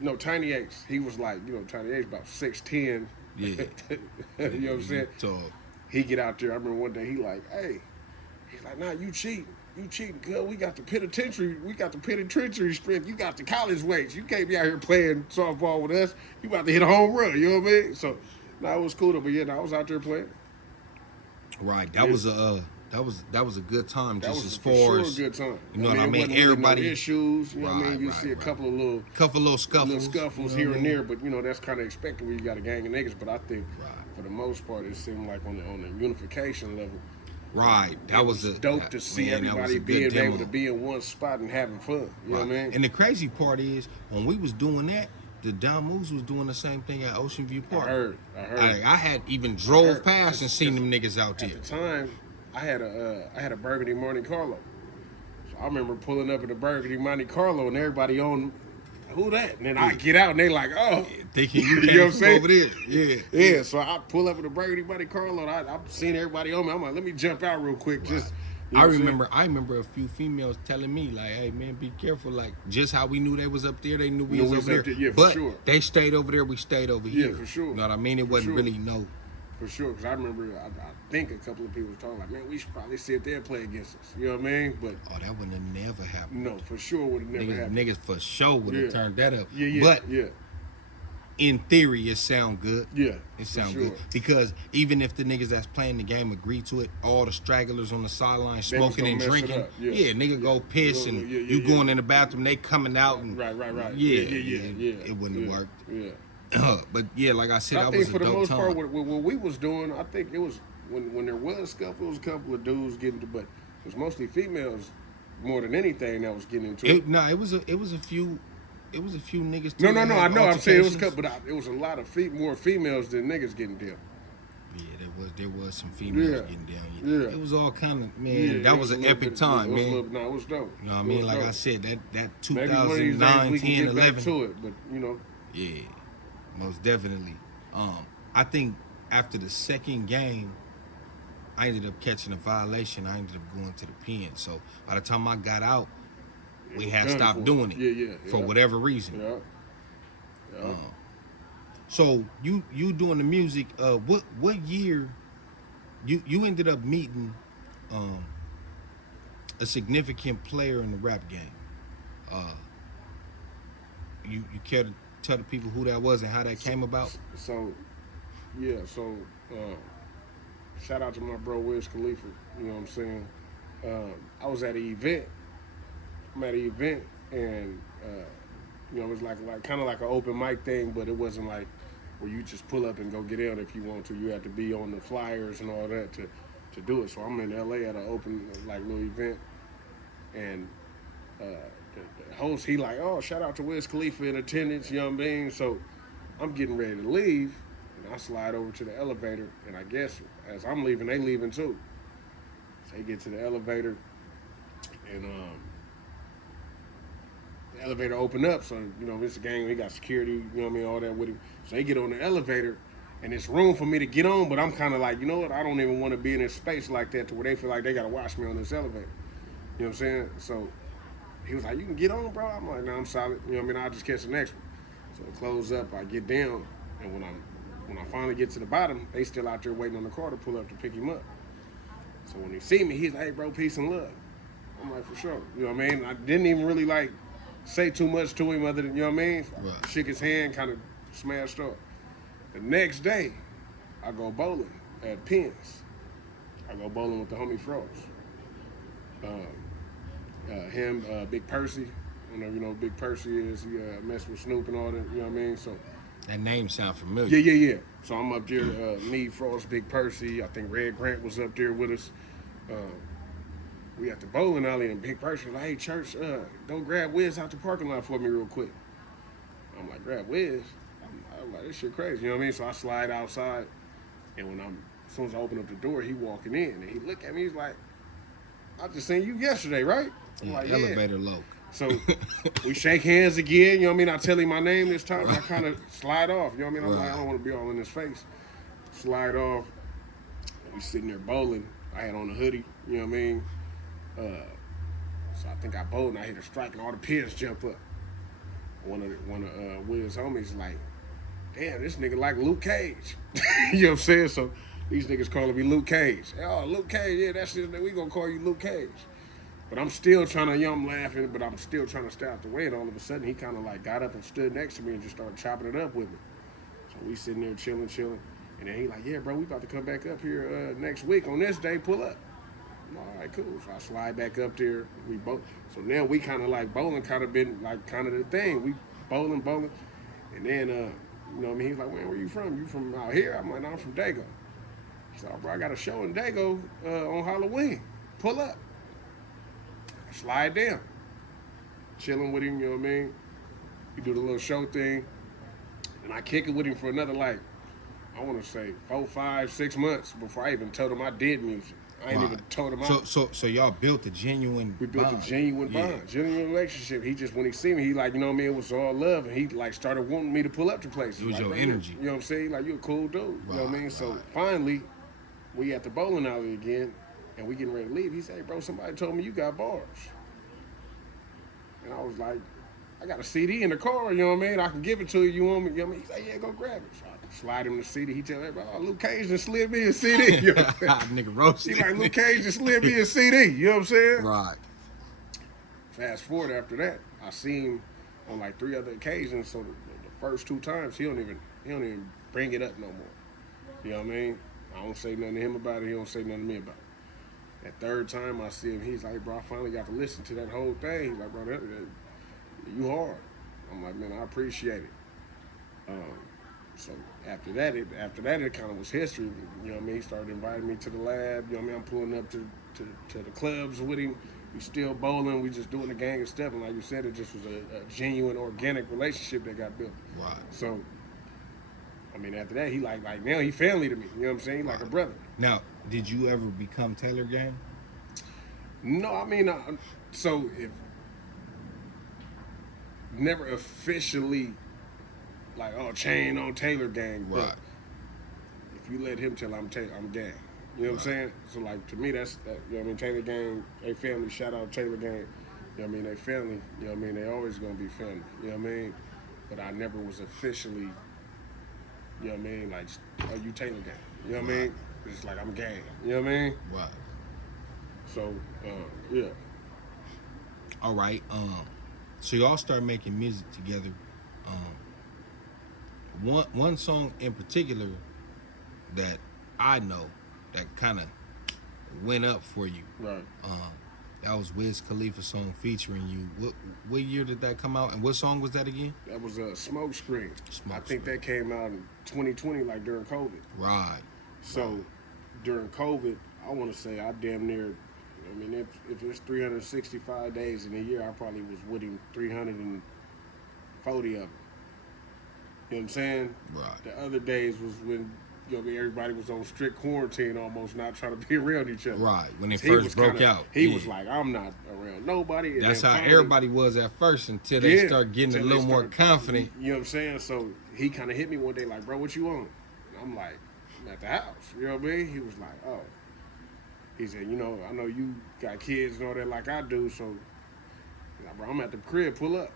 No, Tiny Ace. He was like, you know, Tiny Ace about 6'10". Yeah. You know what I'm saying? He get out there. I remember one day he like, hey, he's like, nah, you cheating. You cheating, cuz. We got the penitentiary strength. You got the college weights. You can't be out here playing softball with us. You about to hit a home run. You know what I mean? So, no, it was cool. But yeah, I was out there playing. Right. That was a good time. That just was as for far sure as a good time. You know what I mean? Everybody no issues. You know what I mean? You see a couple of little scuffles here and there, but you know that's kind of expected when you got a gang of niggas. But I think for the most part, it seemed like on the unification level. Right, that was dope to see everybody being able to be in one spot and having fun. You know what I mean? And the crazy part is when we was doing that, the Don Moves was doing the same thing at Ocean View Park. I heard. I had even drove past and seen them niggas out there. At the time, I had a Burgundy Monte Carlo. So I remember pulling up in the Burgundy Monte Carlo and everybody on, who that? And then I get out and they like, oh. Thinking you came from over there. Yeah, so I pull up in the Burgundy Monte Carlo and I've seen everybody on me. I'm like, let me jump out real quick. Just. You know I remember a few females telling me like, "Hey man, be careful." Like just how we knew they was up there, they knew we was over there. Yeah, for but sure. They stayed over there, we stayed over here. Yeah, for sure. You know what I mean? It wasn't really no. For sure, because I remember, I think a couple of people were talking like, man, we should probably sit there and play against us. You know what I mean? But that would have never happened. No, for sure would have never happened. Niggas for sure would have turned that up. Yeah. In theory, it sound good. Yeah, it sound good because even if the niggas that's playing the game agree to it, all the stragglers on the sideline smoking and drinking, nigga go piss and you going in the bathroom, they coming out and right. Yeah, it wouldn't have worked. Yeah, but yeah, like I said, I think for the most part, what we was doing, I think it was when there was scuffle, it was a couple of dudes getting to, but it was mostly females more than anything that was getting into it. It was a few it was a few niggas No, too. I know. I'm saying it was altercations. but it was a lot of more females than niggas getting down. Yeah, there was some females Yeah. getting down. Yeah. It was all kind of, man. Yeah, that it was an a little epic bit, time, man. it was dope. You know what I It mean? was Like I dope. said, that Maybe one of these days 2009, we can 10, get back 11. to it, but you know. Yeah, most definitely. I think after the second game, I ended up catching a violation. I ended up going to the pen. So by the time I got out, we had stopped doing it. Yeah. For whatever reason. Yeah. So you doing the music? What year? You ended up meeting a significant player in the rap game. You care to tell the people who that was and how that came about? So shout out to my bro Wiz Khalifa. You know what I'm saying? I was at an event. I'm at an event, and it was like kind of like an open mic thing, but it wasn't like where you just pull up and go get in if you want to. You have to be on the flyers and all that to do it. So I'm in LA at an open little event, and the host, he like, oh, shout out to Wiz Khalifa in attendance, you know what I mean? So I'm getting ready to leave, and I slide over to the elevator, and I guess as I'm leaving, they leaving too. So they get to the elevator, and the elevator open up, so, it's a gang, he got security, you know what I mean, all that with him. So they get on the elevator, and it's room for me to get on, but I'm kind of like, you know what, I don't even want to be in a space like that to where they feel like they got to watch me on this elevator. You know what I'm saying? So he was like, you can get on, bro. I'm like, nah, I'm solid. You know what I mean? I'll just catch the next one. So it close up, I get down, and when I finally get to the bottom, they still out there waiting on the car to pull up to pick him up. So when they see me, he's like, hey, bro, peace and love. I'm like, for sure. You know what I mean? I didn't even really say too much to him other than, you know what I mean? Right. Shook his hand, kind of smashed up. The next day, I go bowling at Penn's. I go bowling with the homie Froze. Him, Big Percy. I don't know if you know who Big Percy is. He messed with Snoop and all that, you know what I mean? So That name sound familiar. Yeah. So I'm up there, me, Frost, Big Percy. I think Red Grant was up there with us. We at the bowling alley, and Big Percy was like, hey, Church, go grab Wiz out the parking lot for me real quick. I'm like, grab Wiz? I'm like, this shit crazy, you know what I mean? So I slide outside, and as soon as I open up the door, he walking in, and he look at me, he's like, I just seen you yesterday, right? I'm like, elevator low. So we shake hands again, you know what I mean? I tell him my name this time, I kind of slide off, you know what I mean? I'm like, I don't want to be all in his face. Slide off. We sitting there bowling. I had on a hoodie, you know what I mean? So I think I bowled and I hit a strike and all the peers jump up. One of Will's homies like, damn, this nigga like Luke Cage. You know what I'm saying? So these niggas calling me Luke Cage. Oh, Luke Cage, yeah, that's just, we gonna call you Luke Cage. But I'm still trying to, I'm laughing, but I'm still trying to stay out the way. And all of a sudden, he kind of got up and stood next to me and just started chopping it up with me. So we sitting there chilling. And then he like, yeah, bro, we about to come back up here next week on this day, pull up. I'm all right, cool. So I slide back up there. We both. So now we kind of bowling kind of been kind of the thing. We bowling. And then, you know what I mean? He's like, man, where you from? You from out here? I'm like, no, I'm from Dago. So, bro, I got a show in Dago on Halloween. Pull up. Slide down. Chilling with him, you know what I mean? We do the little show thing. And I kick it with him for another, I want to say 4, 5, 6 months before I even told him I did music. I ain't even told him So y'all built a genuine We built bond. a genuine bond, genuine relationship. He just, when he see me, he you know what I mean? It was all love. And he started wanting me to pull up to places. It was your bro, energy. You know what I'm saying? You a cool dude. You know what I mean? Right. So finally, we at the bowling alley again. And we getting ready to leave. He said, hey, bro, somebody told me you got bars. And I was like, I got a CD in the car, you know what I mean? I can give it to you. You want me? You know what I mean? He said, yeah, go grab it. So I slide him the CD. He tell me, bro, Luke Cage just slid me a CD. You know what I'm saying? Nigga roasted. He like, Luke Cage just slid me a CD. You know what I'm saying? Right. Fast forward after that, I seen him on 3 other occasions. So the first 2 times, he don't even bring it up no more. You know what I mean? I don't say nothing to him about it. He don't say nothing to me about it. That 3rd time I see him, he's like, bro, I finally got to listen to that whole thing. He's like, bro, you hard. I'm like, man, I appreciate it. So after that, it kind of was history. You know what I mean? He started inviting me to the lab. You know what I mean? I'm pulling up to the clubs with him. We still bowling. We just doing the gang and stuff. And like you said, it just was a genuine, organic relationship that got built. Right. So, I mean, after that, he like now he family to me. You know what I'm saying? He like a brother. Now, did you ever become Taylor Gang? No, I mean, so if never officially like chain on Taylor Gang, right? But if you let him tell I'm gang. You know what I'm saying? So like to me, that's that, you know what I mean. Taylor Gang, they family. Shout out Taylor Gang. You know what I mean? They family. You know what I mean? They always gonna be family. You know what I mean? But I never was officially. You know what I mean? Like, are you Taylor Gang? You know what I mean? It's like I'm gang. You know what I mean? Right. So yeah. All right. So y'all start making music together. One song in particular that I know that kind of went up for you. Right. That was Wiz Khalifa song featuring you. What year did that come out? And what song was that again? That was a Smoke Screen. I think Screen. that came out in 2020, like during COVID. Right. So during COVID, I want to say I damn near. I mean, if it's 365 days in a year, I probably was with him 340 of them. You know what I'm saying? Right. The other days was when everybody was on strict quarantine, almost not trying to be around each other. Right. When it first broke out, he was like, "I'm not around nobody." And that's how finally, everybody was at first until they start getting a little more confident. You know what I'm saying? So he kind of hit me one day like, "Bro, what you on?" And I'm like, "I'm at the house." You know what I mean? He was like, "Oh." He said, I know you got kids and all that like I do, so he's like, bro, I'm at the crib, pull up.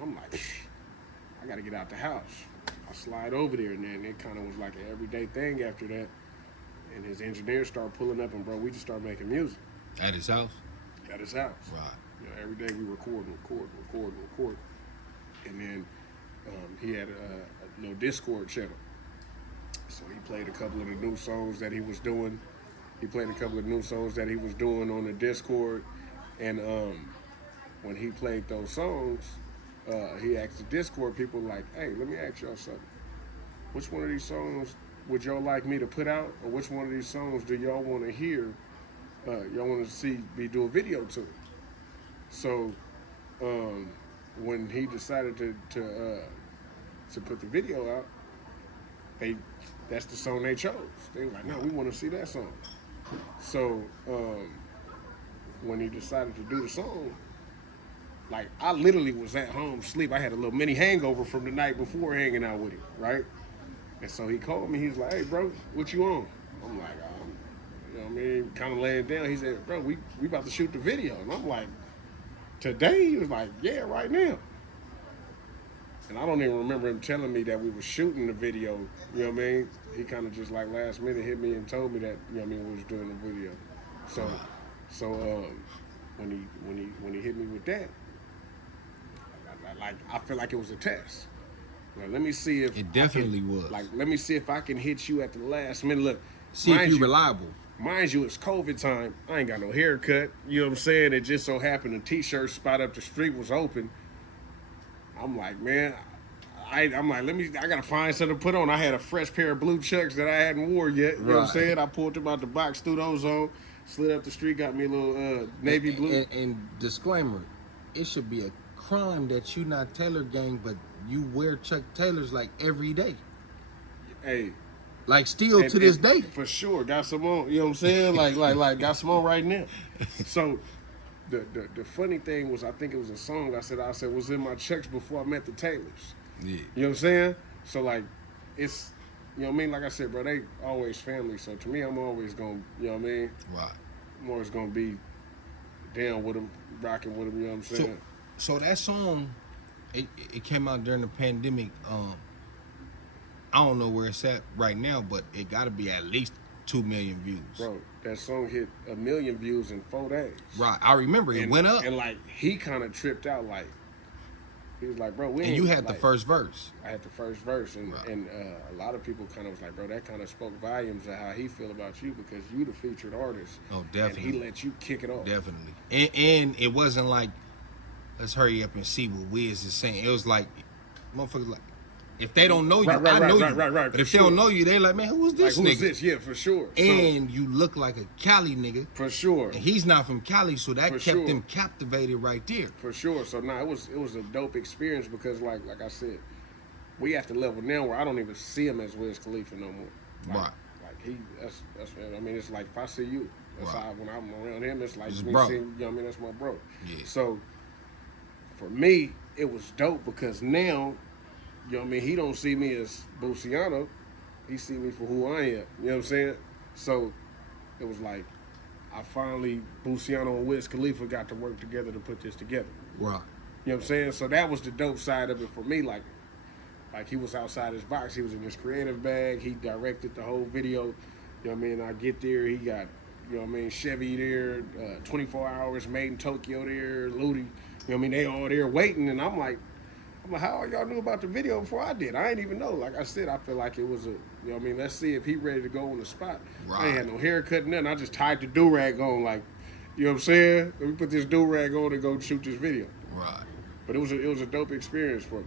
I'm like, I got to get out the house. I slide over there, and then it kind of was like an everyday thing after that. And his engineers started pulling up, and, bro, we just started making music. At his house? At his house. Right. Every day we record. And then he had a little Discord channel. So he played a couple of the new songs that he was doing. He played a couple of new songs that he was doing on the Discord. And when he played those songs, he asked the Discord people like, hey, let me ask y'all something. Which one of these songs would y'all like me to put out? Or which one of these songs do y'all want to hear? Y'all want to see me do a video to? So when he decided to put the video out, that's the song they chose. They were like, no, we want to see that song. So when he decided to do the song, like I literally was at home asleep. I had a little mini hangover from the night before hanging out with him, right? And so he called me. He's like, hey, bro, what you on? I'm like, you know what I mean? Kind of laying down. He said, bro, we about to shoot the video. And I'm like, today? He was like, yeah, right now. And I don't even remember him telling me that we were shooting the video, you know what I mean? He kind of just like last minute hit me and told me that, you know what I mean, we was doing the video. So when he hit me with that, I feel like it was a test. Like, let me see if it definitely was. Like, let me see if I can hit you at the last minute. Look, see if you're reliable. Mind you, it's COVID time. I ain't got no haircut. You know what I'm saying? It just so happened a t-shirt spot up the street was open. I'm like, man, I'm like, I gotta find something to put on. I had a fresh pair of blue chucks that I hadn't wore yet. You know what I'm saying? I pulled them out the box, threw those on, slid up the street, got me a little navy blue. And disclaimer, it should be a crime that you not Taylor Gang, but you wear Chuck Taylors like every day. Hey. Like still to this day. For sure. Got some on, you know what I'm saying? like got some on right now. So the funny thing was, I think it was a song I said was in my Chucks before I met the Taylors. Yeah. You know what I'm saying? So like it's, you know what I mean? Like I said, bro, they always family. So to me, I'm always gonna, you know what I mean? Right. I'm always gonna be down with them, rocking with them, you know what I'm saying? So that song, it came out during the pandemic. I don't know where it's at right now, but it got to be at least 2 million views. Bro, that song hit 1 million views in 4 days. Right, I remember it went up. And like he kind of tripped out, like he was like, bro, we. And you had like, the first verse. I had the first verse, and right. and a lot of people kind of was like, bro, that kind of spoke volumes of how he feel about you because you the featured artist. Oh, definitely. And he let you kick it off. Definitely. And it wasn't like, let's hurry up and see what Wiz is saying. It was like, motherfuckers like, if they don't know you, Right, I know you. right. But if they don't know you, they like, man, who is this like, who nigga? Is this? Yeah, for sure. And you look like a Cali nigga. For sure. And he's not from Cali, so that kept them captivated right there. For sure. So it was a dope experience because like I said, we at the level now where I don't even see him as Wiz Khalifa no more. Right. Like that's I mean, it's like if I see you, that's how when I'm around him, it's like It's me bro. seeing, you know what I mean, that's my bro. Yeah. So for me, it was dope because now, you know what I mean, he don't see me as Bootsyano, he see me for who I am. You know what I'm saying? So it was like I finally Bootsyano and Wiz Khalifa got to work together to put this together. Right. You know what I'm saying? So that was the dope side of it for me. Like he was outside his box. He was in his creative bag. He directed the whole video. You know what I mean? I get there. He got, you know what I mean, Chevy there, 24 Hours, Made in Tokyo there, Ludi. You know what I mean? They all there waiting. And I'm like, how y'all knew about the video before I did? I didn't even know. Like I said, I feel like it was you know what I mean? Let's see if he ready to go on the spot. Right. I ain't had no haircut, nothing. I just tied the do-rag on, like, you know what I'm saying? Let me put this do-rag on and go shoot this video. Right. But it was a dope experience for me.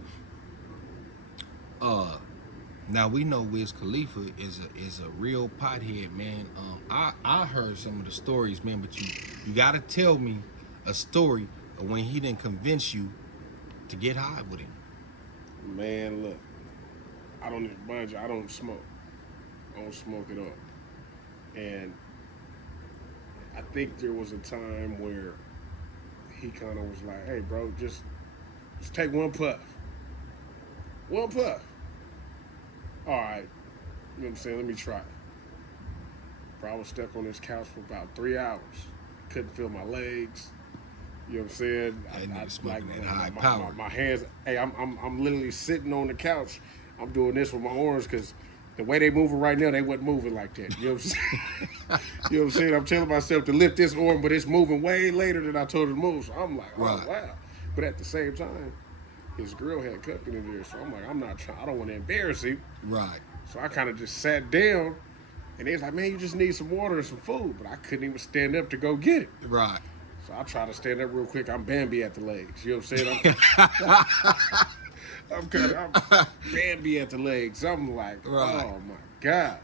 Now we know Wiz Khalifa is a real pothead, man. I heard some of the stories, man, but you gotta tell me a story of when he didn't convince you to get high with him. Man, look, I don't smoke. I don't smoke at all. And I think there was a time where he kind of was like, hey, bro, just take one puff. One puff. All right. You know what I'm saying? Let me try it. Bro, I was stuck on this couch for about 3 hours. Couldn't feel my legs. You know what I'm saying? I smoking that high power. My hands. Hey, I'm literally sitting on the couch. I'm doing this with my arms because the way they moving right now, they wasn't moving like that. You know what I'm saying? You know what I'm saying? I'm telling myself to lift this arm, but it's moving way later than I told it to move. So I'm like, oh, wow. But at the same time, his girl had company there, so I'm like, I don't want to embarrass him. Right. So I kind of just sat down, and they was like, man, you just need some water and some food. But I couldn't even stand up to go get it. Right. So I tried to stand up real quick. I'm Bambi at the legs. You know what I'm saying? I'm Bambi at the legs. I'm like, oh my God.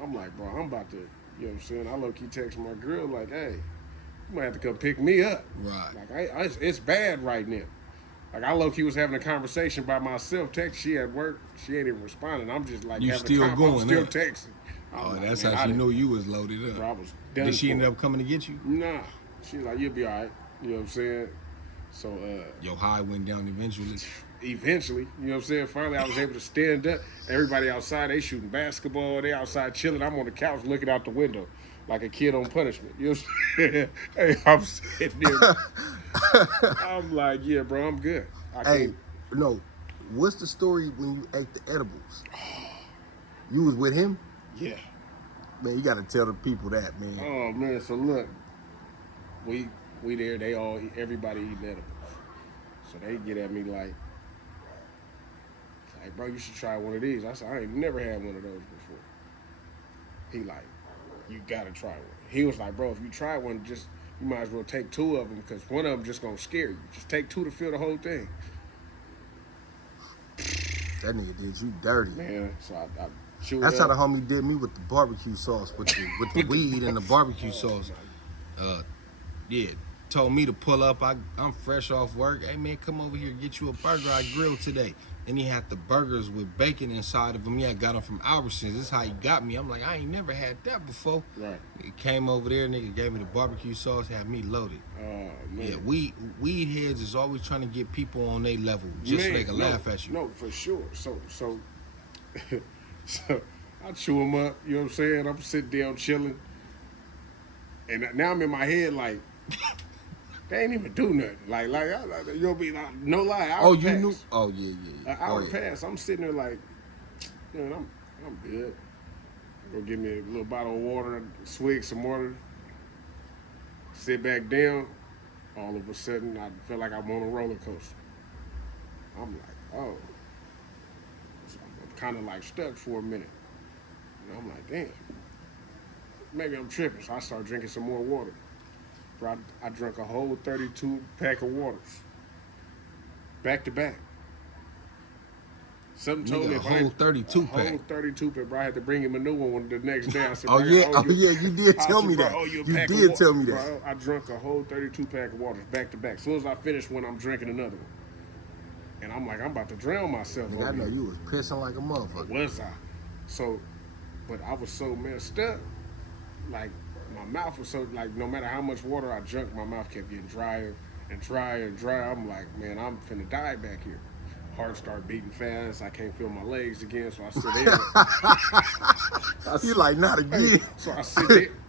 I'm like, bro, I'm about to, you know what I'm saying? I low-key text my girl like, hey, you might have to come pick me up. Right. Like, it's bad right now. Like, I low-key was having a conversation by myself. Text, she at work. She ain't even responding. I'm just like, you still going? I'm still texting. Oh, like, that's how she knew you was loaded up. Bro, I was done. Did she end up coming to get you? Nah. She's like, you'll be all right. You know what I'm saying? So, your high went down eventually. Eventually, you know what I'm saying? Finally, I was able to stand up. Everybody outside, they shooting basketball. They outside chilling. I'm on the couch looking out the window like a kid on punishment. You know what I'm saying? Hey, I'm sitting there. I'm like, yeah, bro, I'm good. No. What's the story when you ate the edibles? You was with him? Yeah. Man, you got to tell the people that, man. Oh, man. So, look. We there. Everybody eating edibles. So they get at me like, bro, you should try one of these. I said, I ain't never had one of those before. He like, you gotta try one. He was like, bro, if you try one, you might as well take 2 of them because one of them just gonna scare you. Just take 2 to feel the whole thing. That nigga did you dirty. Man, so I chewed That's up. how the homie did me with the barbecue sauce, with the weed and the barbecue sauce. Yeah, told me to pull up. I'm fresh off work. Hey, man, come over here, get you a burger. I grilled today. And he had the burgers with bacon inside of them. Yeah, I got them from Albertsons. This is how he got me. I'm like, I ain't never had that before. Right. He came over there, nigga, gave me the barbecue sauce, had me loaded. Oh, man. Yeah, weed heads is always trying to get people on their level just so they can laugh at you. No, for sure. So I chew them up, you know what I'm saying? I'm sitting down chilling. And now I'm in my head like, they ain't even do nothing. Like you'll be like, no lie. Oh, you knew? Oh, yeah. An hour passed. I'm sitting there like, man, I'm good. Go get me a little bottle of water, swig some water, sit back down. All of a sudden, I feel like I'm on a roller coaster. I'm like, oh. So I'm kind of like stuck for a minute. And I'm like, damn. Maybe I'm tripping. So I start drinking some more water. Bro, I drank a whole 32 pack of waters. Back to back. Something told me if a whole 32 pack. whole 32 pack, bro. I had to bring him a new one the next day. I said, Oh bro, yeah, you did tell me bro, that. I owe you a You pack did of tell me that. Bro, I drank a whole 32 pack of water back to back. As soon as I finished one, I'm drinking another one. And I'm like, I'm about to drown myself. Nigga, I know you was pissing like a motherfucker. Was I? So, but I was so messed up. Like, my mouth was so, like, no matter how much water I drank, my mouth kept getting drier and drier and drier. I'm like, man, I'm finna die back here. Heart start beating fast. I can't feel my legs again, so I sit there. You like, not again. So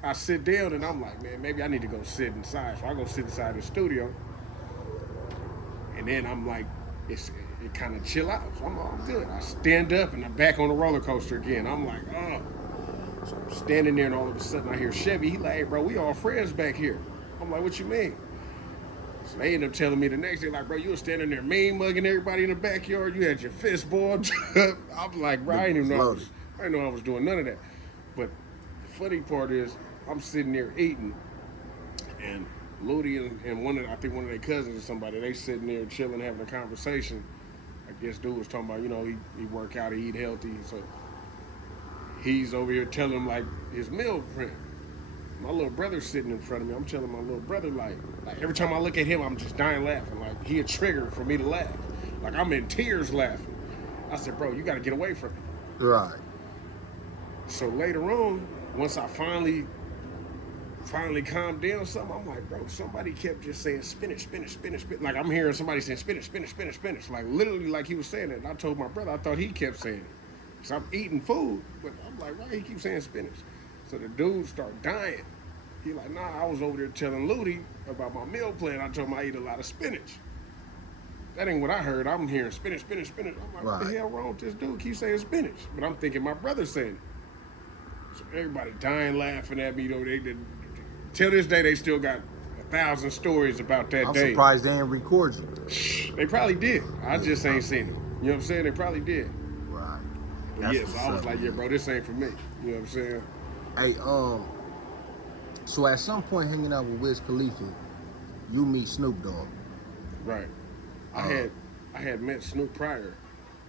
I sit down, and I'm like, man, maybe I need to go sit inside. So I go sit inside the studio, and then I'm like, it kind of chill out. So I'm all good. I stand up, and I'm back on the roller coaster again. I'm like, oh. So I'm standing there, and all of a sudden I hear Chevy. He like, hey, bro, we all friends back here. I'm like, what you mean? So they end up telling me the next day, like, bro, you were standing there mean mugging everybody in the backyard. You had your fist balled up. I'm like, bro, I didn't know I was doing none of that. But the funny part is, I'm sitting there eating, and Ludi and I think one of their cousins or somebody, they sitting there chilling, having a conversation. I guess dude was talking about, you know, he work out, he eat healthy, so he's over here telling him like his meal prep. My little brother's sitting in front of me. I'm telling my little brother, like every time I look at him, I'm just dying laughing. Like, he a trigger for me to laugh. Like, I'm in tears laughing. I said, bro, you got to get away from me. Right. So later on, once I finally calmed down something, I'm like, bro, somebody kept just saying spinach, spinach, spinach, spinach. Like, I'm hearing somebody saying spinach, spinach, spinach, spinach. Like, literally like he was saying it. And I told my brother, I thought he kept saying it. Because I'm eating food. But I'm like, why he keep saying spinach? So the dude started dying. He like, nah, I was over there telling Ludi about my meal plan. I told him I eat a lot of spinach. That ain't what I heard. I'm hearing spinach, spinach, spinach. I'm like, what the hell wrong with this dude? Keep saying spinach. But I'm thinking my brother's saying it. So everybody dying laughing at me. Though till this day, they still got 1,000 stories about that day. I'm surprised they didn't record you. They probably did. I just ain't seen them. You know what I'm saying? They probably did. Right. But yeah, so I was like, yeah, bro, this ain't for me. You know what I'm saying? Hey, so at some point hanging out with Wiz Khalifa, you meet Snoop Dogg. Right. I had met Snoop prior.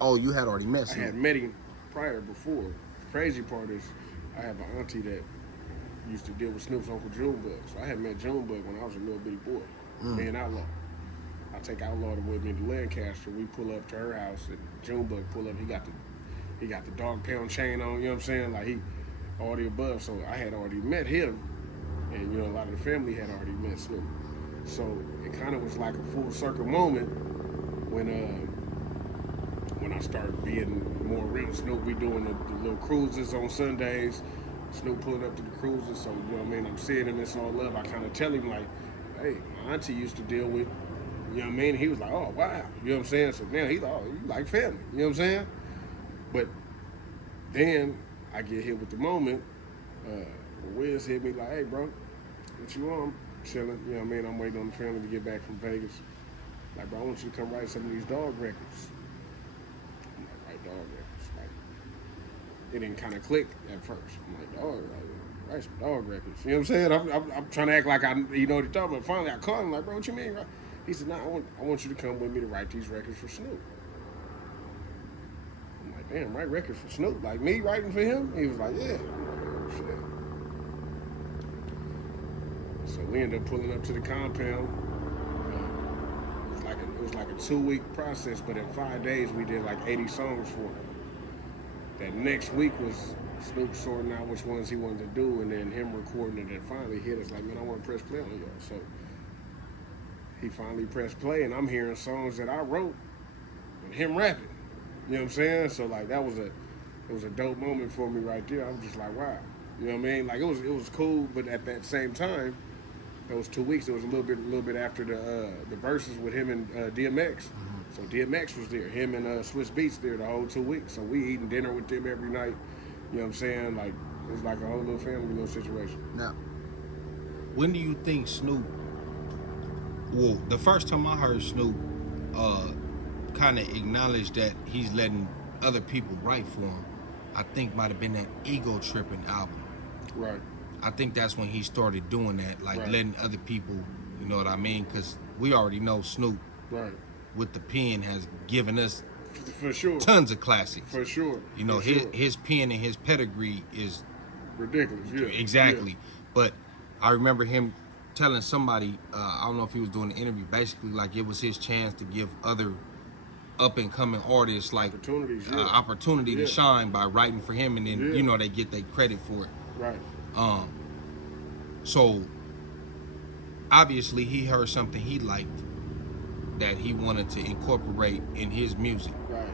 Oh, you had already met Snoop. I had met him prior before. The crazy part is I have an auntie that used to deal with Snoop's Uncle Junebug. So I had met Junebug when I was a little bitty boy. Me and Outlaw. I take Outlaw with me to Lancaster. We pull up to her house and Junebug pull up. He got the dog pound chain on, you know what I'm saying? Like, he all the above. So I had already met him. And, you know, a lot of the family had already met Snoop. So it kind of was like a full circle moment when I started being more real. Snoop, we doing the little cruises on Sundays. Snoop pulling up to the cruises. So, you know what I mean? I'm seeing him, it's all love. I kind of tell him, like, hey, my auntie used to deal with, you know what I mean? He was like, oh, wow. You know what I'm saying? So now he's like, oh, you like family. You know what I'm saying? But then I get hit with the moment. Wiz hit me like, hey, bro, what you on? I'm chilling, you know what I mean? I'm waiting on the family to get back from Vegas. Like, bro, I want you to come write some of these dog records. I'm like, write dog records. Like, it didn't kind of click at first. I'm like, dog, write some dog records. You know what I'm saying? I'm trying to act like I, you know what you're talking about. Finally, I called him, like, bro, what you mean? He said, nah, I want you to come with me to write these records for Snoop. I'm like, damn, write records for Snoop? Like, me writing for him? He was like, yeah. Oh, shit. So we ended up pulling up to the compound. It was like a 2-week process, but in 5 days we did like 80 songs for him. That next week was Snoop sorting out which ones he wanted to do, and then him recording it, and finally hit us like, man, I want to press play on y'all. So he finally pressed play, and I'm hearing songs that I wrote and him rapping. You know what I'm saying? So like it was a dope moment for me right there. I was just like, wow. You know what I mean? Like it was cool, but at that same time, those 2 weeks, it was a little bit after the verses with him and DMX. So DMX was there, him and Swiss Beats there the whole 2 weeks. So we eating dinner with them every night. You know what I'm saying? Like, it was like a whole little family little situation. Now, when do you think Snoop? Well, the first time I heard Snoop, kind of acknowledge that he's letting other people write for him, I think might have been that Ego Tripping album. Right. I think that's when he started doing that, like letting other people, you know what I mean? Because we already know Snoop, with the pen, has given us For sure. Tons of classics. For sure. You know, his pen and his pedigree is ridiculous. Yeah. Exactly. Yeah. But I remember him telling somebody, I don't know if he was doing an interview, basically like it was his chance to give other up and coming artists like opportunity to shine by writing for him, and then you know they get their credit for it. Right. So obviously he heard something he liked that he wanted to incorporate in his music. Right.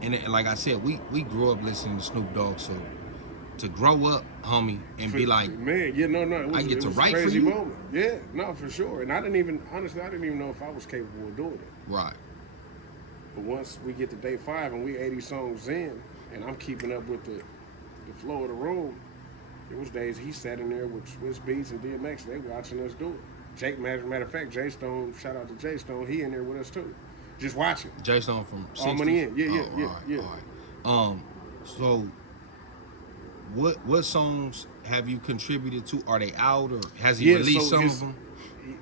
And like I said, we grew up listening to Snoop Dogg, so to grow up, homie, and be like, man, yeah, no, I get to write for you. Moment. Yeah, no, for sure. And I didn't even know if I was capable of doing it. Right. But once we get to day 5 and we 80 songs in, and I'm keeping up with the flow of the room, it was days he sat in there with Swiss Beats and DMX. They watching us do it. Matter of fact, Jay Stone, shout out to Jay Stone, he in there with us too, just watching. Jay Stone from 60s? All Money In, yeah. All right. So, what songs have you contributed to? Are they out, or has he released some of them?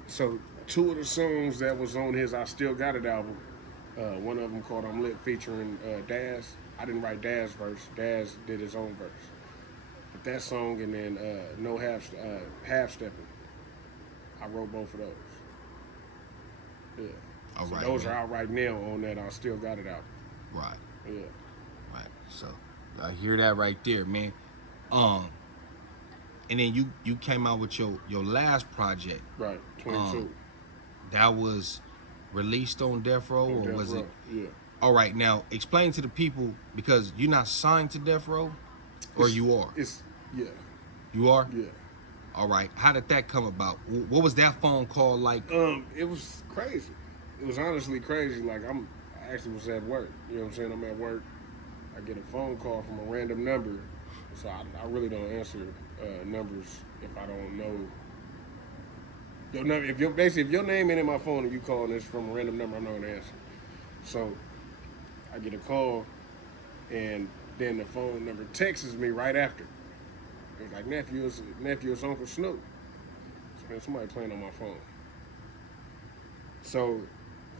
So 2 of the songs that was on his I Still Got It album, one of them called I'm Lit featuring Daz. I didn't write Daz's verse. Daz did his own verse. But that song and then No Half Stepping, I wrote both of those. Yeah. All so right, those man. are out right now on that I Still Got It album. Right. Yeah. Right. So I hear that right there, man. And then you came out with your last project. Right. 22. That was released on Death Row, or was it? Yeah. All right. Now explain to the people, because you're not signed to Death Row, or you are. Yeah. You are. Yeah. All right. How did that come about? What was that phone call like? It was crazy. It was honestly crazy. Like I actually was at work. You know what I'm saying? I'm at work. I get a phone call from a random number. So I really don't answer numbers if I don't know. If your name ain't in my phone and you calling this from a random number, I'm not gonna answer. So I get a call, and then the phone number texts me right after. It's like, nephew, it's Uncle Snoop. So man, somebody playing on my phone. So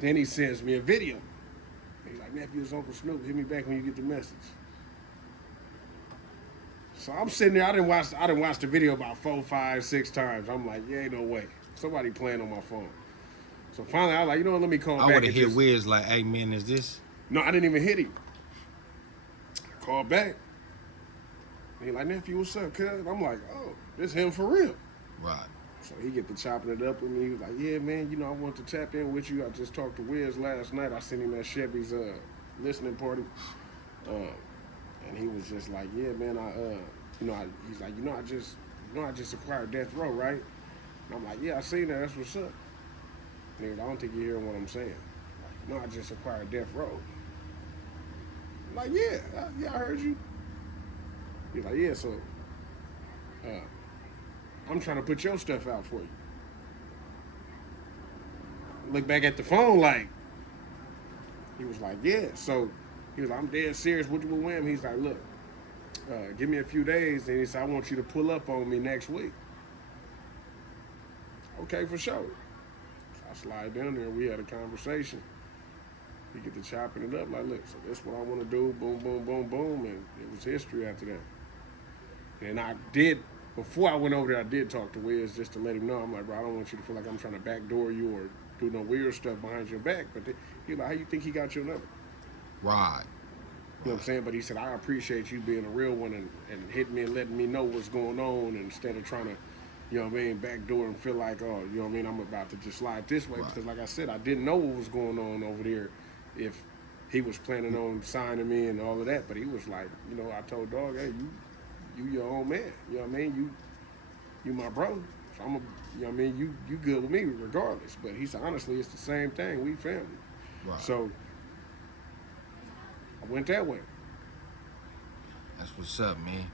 then he sends me a video. He's like, nephew, it's Uncle Snoop. Hit me back when you get the message. So I'm sitting there. I didn't watch the video about 4, 5, 6 times. I'm like, yeah, ain't no way. Somebody playing on my phone. So finally, I was like, you know what? Let me call back. I would have hit Wiz like, hey man, is this? No, I didn't even hit him. I called back. He like, nephew, what's up, cuz? I'm like, oh, this him for real. Right. So he get to chopping it up with me. He was like, yeah, man, you know, I want to tap in with you. I just talked to Wiz last night. I sent him at Chevy's listening party. And he was just like, yeah, man, he's like, I just acquired Death Row, right? And I'm like, yeah, I seen that. That's what's up. Nigga, I don't think you're hearing what I'm saying. Like, I just acquired Death Row. I'm like, yeah, I heard you. He's like, yeah, so I'm trying to put your stuff out for you. Look back at the phone like, he was like, yeah. So he was like, I'm dead serious. What you with him? He's like, look, give me a few days. And he said, I want you to pull up on me next week. Okay, for sure. So I slide down there. We had a conversation. We get to chopping it up. Like, look, so that's what I want to do. Boom, boom, boom, boom. And it was history after that. And I did, before I went over there, I did talk to Wiz just to let him know. I'm like, bro, I don't want you to feel like I'm trying to backdoor you or do no weird stuff behind your back. But he was like, how you think he got your number? Right. You know what I'm saying? But he said, I appreciate you being a real one and hitting me and letting me know what's going on instead of trying to, you know what I mean, backdoor and feel like, oh, you know what I mean, I'm about to just slide this way. Right. Because like I said, I didn't know what was going on over there if he was planning on signing me and all of that. But he was like, you know, I told Dog, hey, you your own man. You know what I mean? You my brother. So I'm you know what I mean? You good with me regardless. But he said, honestly, it's the same thing. We family. Right. So I went that way. That's what's up, man.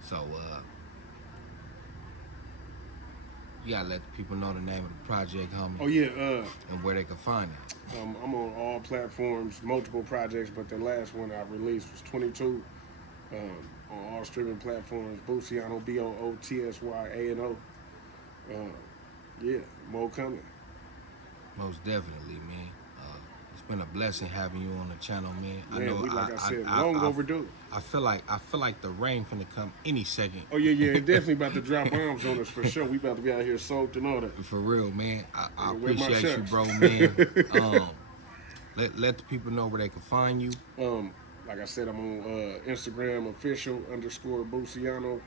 So you gotta let the people know the name of the project, homie. Oh yeah, and where they can find it. I'm on all platforms, multiple projects, but the last one I released was 22 on all streaming platforms. Bootsyano, BOOTSYANO. Yeah, more coming. Most definitely, man. been a blessing having you on the channel, man. Man, like I said, long overdue. I feel like the rain finna come any second. Oh yeah, it's definitely about to drop bombs on us for sure. We about to be out here soaked and all that. For real, man. I appreciate you, bro, man. Let the people know where they can find you. Like I said, I'm on Instagram official_Bootsyano.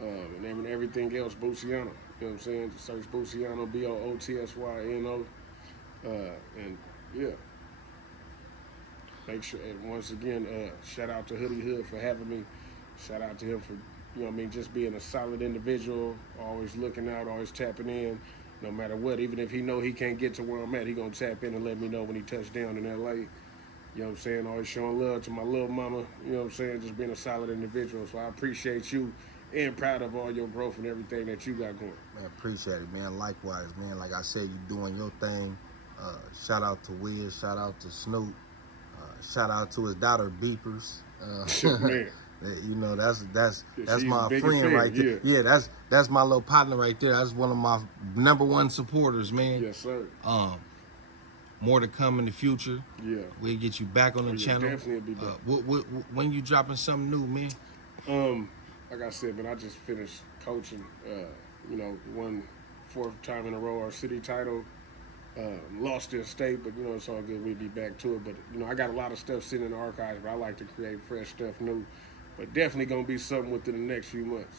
And everything else, Bootsyano. You know what I'm saying? Just search Bootsyano, Bootsyno. And yeah. Make sure, and once again, shout out to Hoodie Hood for having me. Shout out to him for, you know what I mean, just being a solid individual, always looking out, always tapping in, no matter what. Even if he know he can't get to where I'm at, he gonna tap in and let me know when he touched down in LA. You know what I'm saying? Always showing love to my little mama, you know what I'm saying? Just being a solid individual. So I appreciate you and proud of all your growth and everything that you got going. Man, appreciate it, man. Likewise, man. Like I said, you doing your thing. Shout out to Wiz, shout out to Snoop. Shout out to his daughter Beepers. Man. You know, that's my friend right there. Yeah, that's my little partner right there. That's one of my #1 supporters, man. Yes, sir. More to come in the future. Yeah. We'll get you back on the channel. Definitely be back. When you dropping something new, man? Like I said, man, I just finished coaching. You know, won 4th time in a row our city title. Lost in state, but you know it's all good. We'll be back to it. But you know, I got a lot of stuff sitting in the archives, but I like to create fresh stuff, new. But definitely gonna be something within the next few months.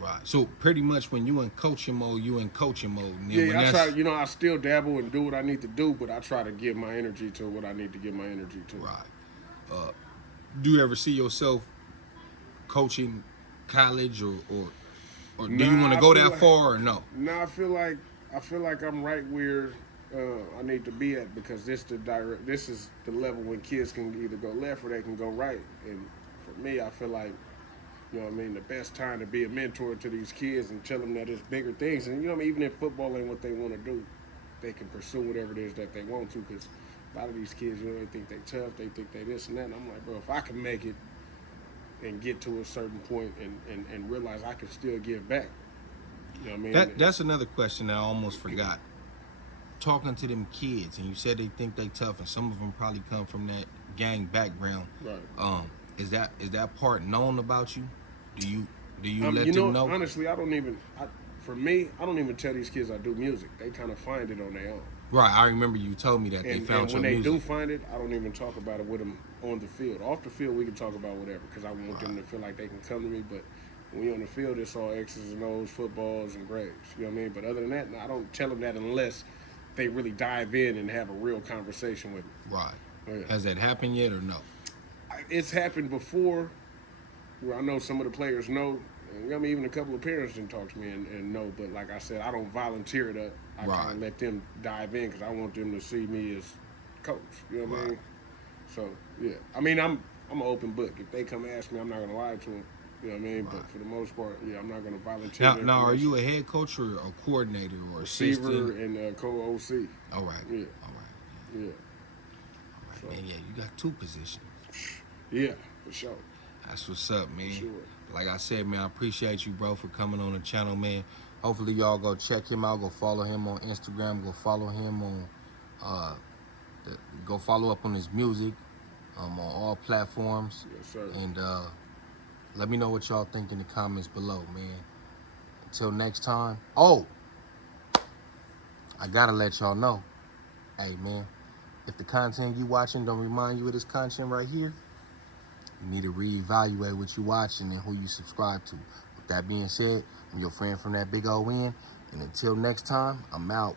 Right. So pretty much when you in coaching mode, you in coaching mode. Yeah, I try. You know, I still dabble and do what I need to do, but I try to give my energy to what I need to give my energy to. Right. Do you ever see yourself coaching college or do you want to go that far or no? No, I feel like I'm right where I need to be at, because this is the level when kids can either go left or they can go right. And for me, I feel like, you know what I mean, the best time to be a mentor to these kids and tell them that there's bigger things. And you know what I mean, even if football ain't what they want to do, they can pursue whatever it is that they want to, because a lot of these kids, you know, they think they tough, they think they this and that. And I'm like, bro, if I can make it and get to a certain point and realize I can still give back. You know what I mean? That's another question that I almost forgot. Talking to them kids, and you said they think they tough, and some of them probably come from that gang background. Right. Is that part known about you? Do you let you them know? Honestly, for me, I don't even tell these kids I do music. They kind of find it on their own. Right. I remember you told me that they found your music. And when they do find it, I don't even talk about it with them on the field. Off the field, we can talk about whatever, because I want them to feel like they can come to me. But when we on the field, it's all X's and O's, footballs and grades. You know what I mean? But other than that, I don't tell them that unless they really dive in and have a real conversation with me. Right. Yeah. Has that happened yet or no? It's happened before, where I know some of the players know. I mean, even a couple of parents didn't talk to me and know. But like I said, I don't volunteer that. I kind of let them dive in, because I want them to see me as coach. You know what I mean? So yeah, I mean, I'm an open book. If they come ask me, I'm not gonna lie to them. You know what I mean? Right. But for the most part, yeah, I'm not gonna volunteer. Now, are you a head coach or a coordinator or receiver and co-OC? All right. Yeah. All right. Yeah. All right, so, man. Yeah, you got 2 positions. Yeah, for sure. That's what's up, man. Sure. Like I said, man, I appreciate you, bro, for coming on the channel, man. Hopefully, y'all go check him out. Go follow him on Instagram. Go follow him on. Go follow up on his music on all platforms. Yes, sir. And let me know what y'all think in the comments below, man. Until next time. Oh, I gotta let y'all know. Hey, man, if the content you watching don't remind you of this content right here, you need to reevaluate what you watching and who you subscribe to. With that being said, I'm your friend from that big O N. And until next time, I'm out.